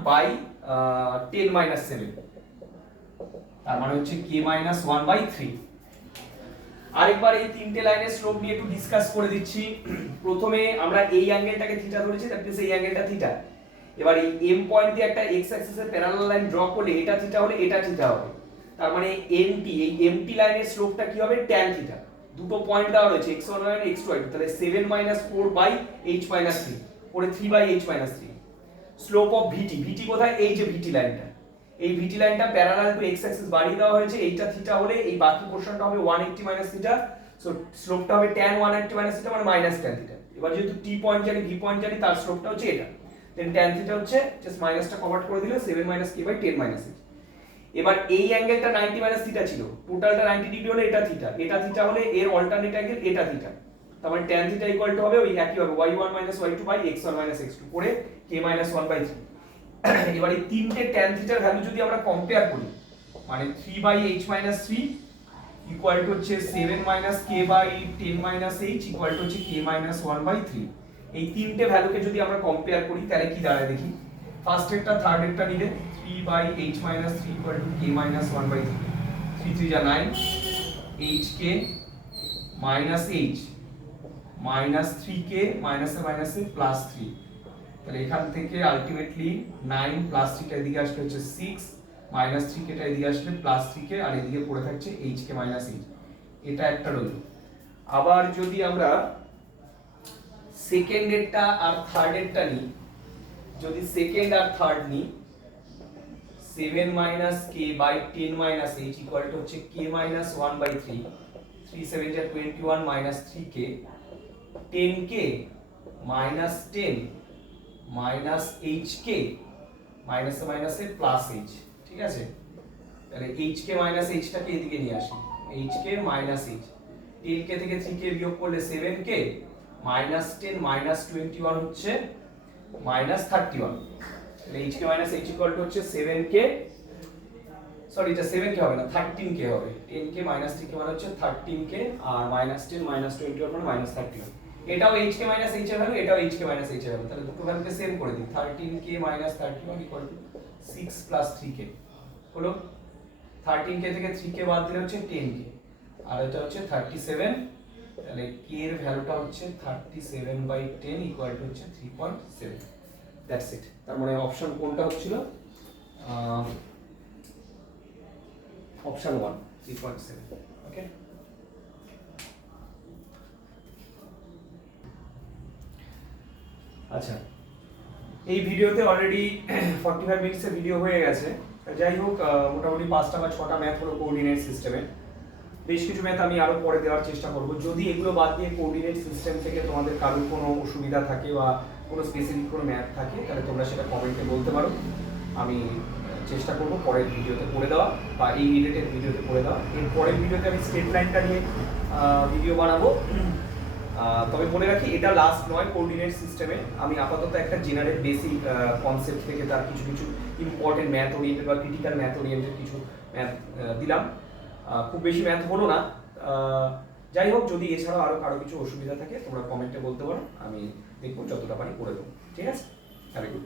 বাই 10 7, তার মানে হচ্ছে k 1 বাই 3। আরেকবার এই তিনটে লাইনের স্লোপ নিয়ে একটু ডিসকাস করে দিচ্ছি। প্রথমে আমরা এই অ্যাঙ্গেলটাকে থিটা ধরেছি, দ্যাট মিন্স এই অ্যাঙ্গেলটা থিটা। এবার এই m পয়েন্ট দিয়ে একটা x অ্যাক্সিসের প্যারালাল লাইন ড্র করলে এটা থিটা হলে এটা থিটা হবে। তার মানে nt, এই mt লাইনের স্লোপটা কি হবে? tan theta. দুটো পয়েন্ট দেওয়া রয়েছে x1 y1 x2 y2, তাহলে 7 4 বাই h 3 পরে 3 by h 3। Slope of vt, vt কোথায়? এই যে vt লাইনটা, এই vt লাইনটা প্যারালাল টু x অ্যাক্সিস বাড়িয়ে দেওয়া হয়েছে, এইটা থিটা হলে এই বাকি পোরশনটা হবে 180 মাইনাস থিটা, সো স্লোপটা হবে tan 180 মাইনাস থিটা মানে মাইনাস tan থিটা। এবার যেহেতু t পয়েন্ট জানি, v পয়েন্ট জানি, তার স্লোপটা হচ্ছে এটা, দেন tan থিটা হচ্ছে জাস্ট মাইনাসটা কভার করে দিলে 7 k বাই 10 h। এবার এই অ্যাঙ্গেলটা 90 মাইনাস থিটা ছিল, টোটালটা 90 ডিগ্রি হলে এটা থিটা, এটা থিটা হলে এর অল্টারনেট অ্যাঙ্গেল এটা থিটা, তার মানে tan থিটা ইকুয়াল টু হবে ওই একই হবে y1 y2 by x1 x2 করে k 1 বাই 3। এবার এই তিনটে tan থিটার ভ্যালু যদি আমরা কম্পেয়ার করি, মানে 3 বাই h 3 ইকুয়াল টু হচ্ছে 7 k by 10 h equal to হচ্ছে k 1 বাই 3। এই তিনটে ভ্যালুকে যদি আমরা কম্পেয়ার করি তাহলে কি দাঁড়ায় দেখি। ফার্স্ট একটা থার্ড একটা নিলে 3 by h 3 equal to k 1 by 3, 3 3 যা 9, hk minus h minus 3k মাইনাসে মাইনাসে প্লাস 3, তাহলে এখান থেকে আলটিমেটলি 9 প্লাস 3 টা এদিকে আসলে হচ্ছে 6 মাইনাস 3k টা এদিকে আসলে প্লাস 3k আর এদিকে পড়ে থাকছে hk মাইনাস h, এটা একটা রইল। আবার যদি আমরা সেকেন্ড এরটা আর থার্ড এরটা নিই, যদি সেকেন্ড আর থার্ড নিই 7 k by 10 h equal to হচ্ছে k 1 বাই 3, 3 7 যা 21 minus 3k, 10k minus 10 minus hk মাইনাসে মাইনাসে প্লাস h, ঠিক আছে। তাহলে hk মাইনাস h টাকে এদিকে নিয়ে আসি, hk মাইনাস h, 10k থেকে 3k বিয়োগ করলে 7k মাইনাস 10 মাইনাস 21 হচ্ছে মাইনাস 31, তাহলে hk minus h equal to হচ্ছে 7k, সরি এটা 7k হবে না 13k হবে, 10k মাইনাস 3k মানে হচ্ছে 13k আর মাইনাস 10 মাইনাস 21 মানে মাইনাস 31। এটাও hk মাইনাস h এর ভ্যালু, এটাও hk মাইনাস h এর ভ্যালু, তাহলে দুটো ভ্যালুকে সেম করে দিই, 13k minus 31 equal to 6 plus 3k হলো। 13k থেকে 3k বাদ দিলে হচ্ছে 10k আর এটা হচ্ছে 37, তাহলে k এর ভ্যালুটা হচ্ছে 37 বাই 10 ইকুয়াল টু হচ্ছে 3.7, দ্যাটস ইট। তার মানে অপশন কোনটা হচ্ছিল? অপশন 1 3.7, ওকে। আচ্ছা এই ভিডিওতে অলরেডি 45 মিনিটসের ভিডিও হয়ে গেছে। যাই হোক, মোটামুটি 5টা বা 6টা ম্যাথ হলো কোঅর্ডিনেট সিস্টেমে। বেশ কিছু ম্যাথ আমি আরও পরে দেওয়ার চেষ্টা করব। যদি এগুলো বাদ দিয়ে কোঅর্ডিনেট সিস্টেম থেকে তোমাদের কারোর কোনো অসুবিধা থাকে বা কোনো স্পেসিফিক কোনো ম্যাথ থাকে, তাহলে তোমরা সেটা কমেন্টে বলতে পারো। আমি চেষ্টা করব পরের ভিডিওতে করে দেওয়া বা এই রিলেটেড ভিডিওতে করে দেওয়া। এর পরের ভিডিওতে আমি স্টেট লাইনটা নিয়ে ভিডিও বানাবো। তবে বলে রাখি, এটা লাস্ট নয় কোঅর্ডিনেট সিস্টেমে। আমি আপাতত একটা জেনারেল বেসিক কনসেপ্ট থেকে তার কিছু কিছু ইম্পর্টেন্ট ম্যাথ ওরিয়েন্টেড বা ক্রিটিক্যাল ম্যাথ ওরিয়েন্টেড কিছু ম্যাথ দিলাম। খুব বেশি ম্যাথ হলো না। যাই হোক, যদি এছাড়াও আরও কিছু অসুবিধা থাকে তোমরা কমেন্টে বলতে পারো, আমি দেখবো যতটা পারি করে দেবো। ঠিক আছে, হ্যাভ এ গুড।